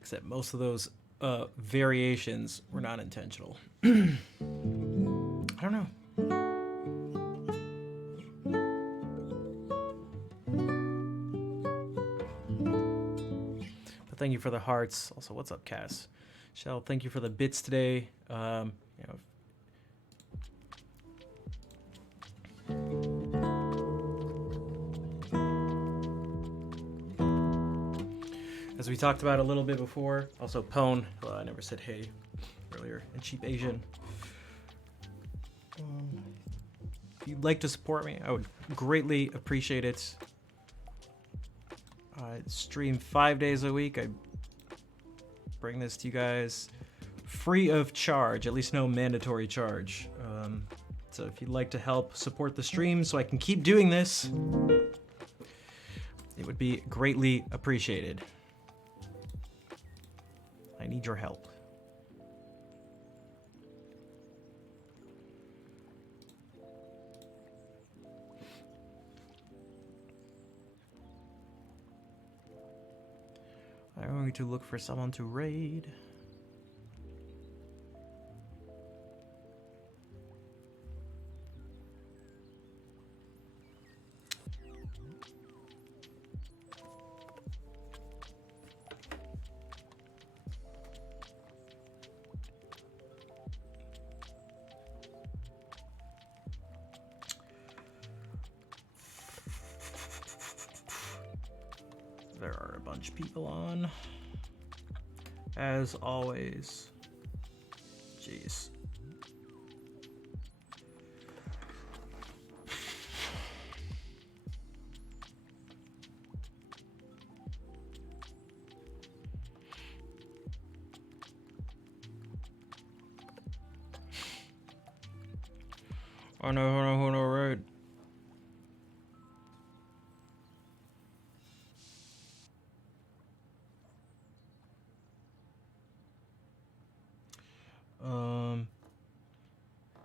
Except most of those variations were not intentional. I don't know. But thank you for the hearts. Also, what's up, Cass? Shell, thank you for the bits today. As we talked about a little bit before, also Pone, I never said hey earlier, and Cheap Asian. If you'd like to support me, I would greatly appreciate it. I stream 5 days a week. I bring this to you guys free of charge, at least no mandatory charge. So if you'd like to help support the stream so I can keep doing this, it would be greatly appreciated. I need your help. I'm going to look for someone to raid. There are a bunch of people on. As always. Jeez. Oh no, right.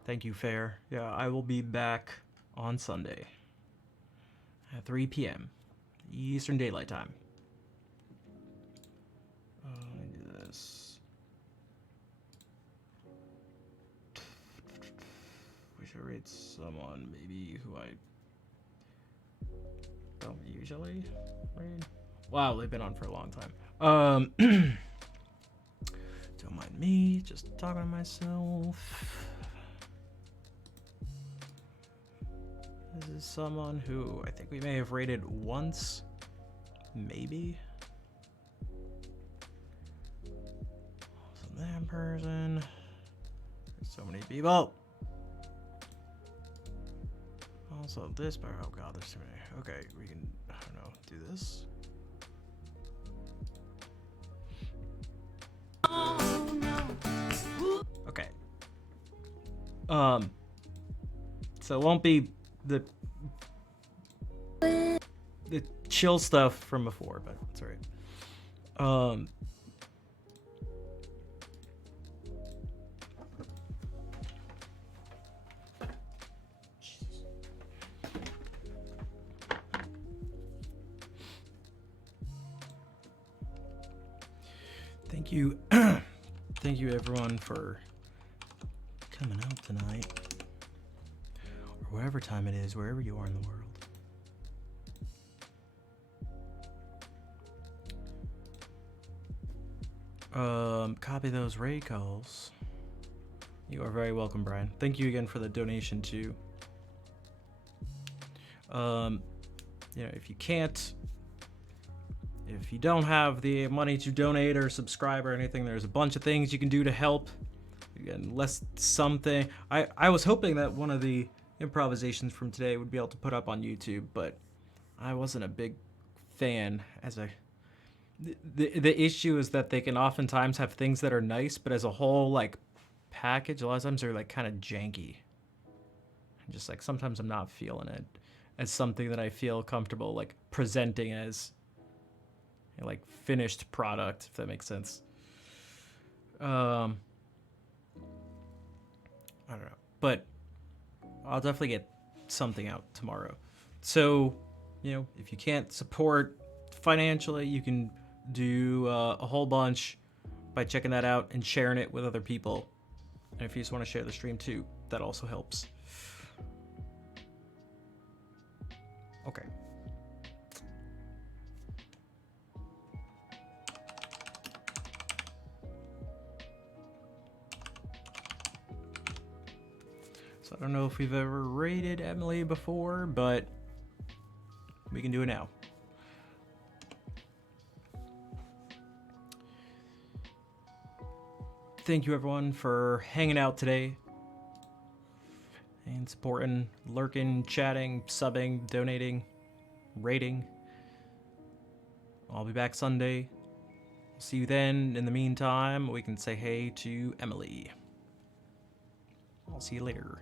Thank you, Fair. Yeah, I will be back on Sunday at 3 p.m. Eastern Daylight Time. Let me do this. We should rate someone maybe who I don't usually raid. Wow, they've been on for a long time. Don't mind me, just talking to myself. This is someone who I think we may have rated once, maybe. Also that person. There's so many people. Also this, but oh god, there's too many. Okay, we can, I don't know, do this. Okay. So it won't be the chill stuff from before, but it's alright. Thank you. Thank you everyone for coming out tonight. Or whatever time it is, wherever you are in the world. Copy those raid calls. You are very welcome, Brian. Thank you again for the donation too. You know, if you don't have the money to donate or subscribe or anything, there's a bunch of things you can do to help. Unless something, I was hoping that one of the improvisations from today would be able to put up on YouTube, but I wasn't a big fan. The issue is that they can oftentimes have things that are nice, but as a whole like package, a lot of times they're like kind of janky. Just like sometimes I'm not feeling it as something that I feel comfortable like presenting as like finished product, if that makes sense. I don't know, but I'll definitely get something out tomorrow. So, you know, if you can't support financially, you can do a whole bunch by checking that out and sharing it with other people. And if you just want to share the stream too, that also helps. Okay. So I don't know if we've ever rated Emily before, but we can do it now. Thank you everyone for hanging out today and supporting, lurking, chatting, subbing, donating, rating. I'll be back Sunday. See you then. In the meantime, we can say hey to Emily. I'll see you later.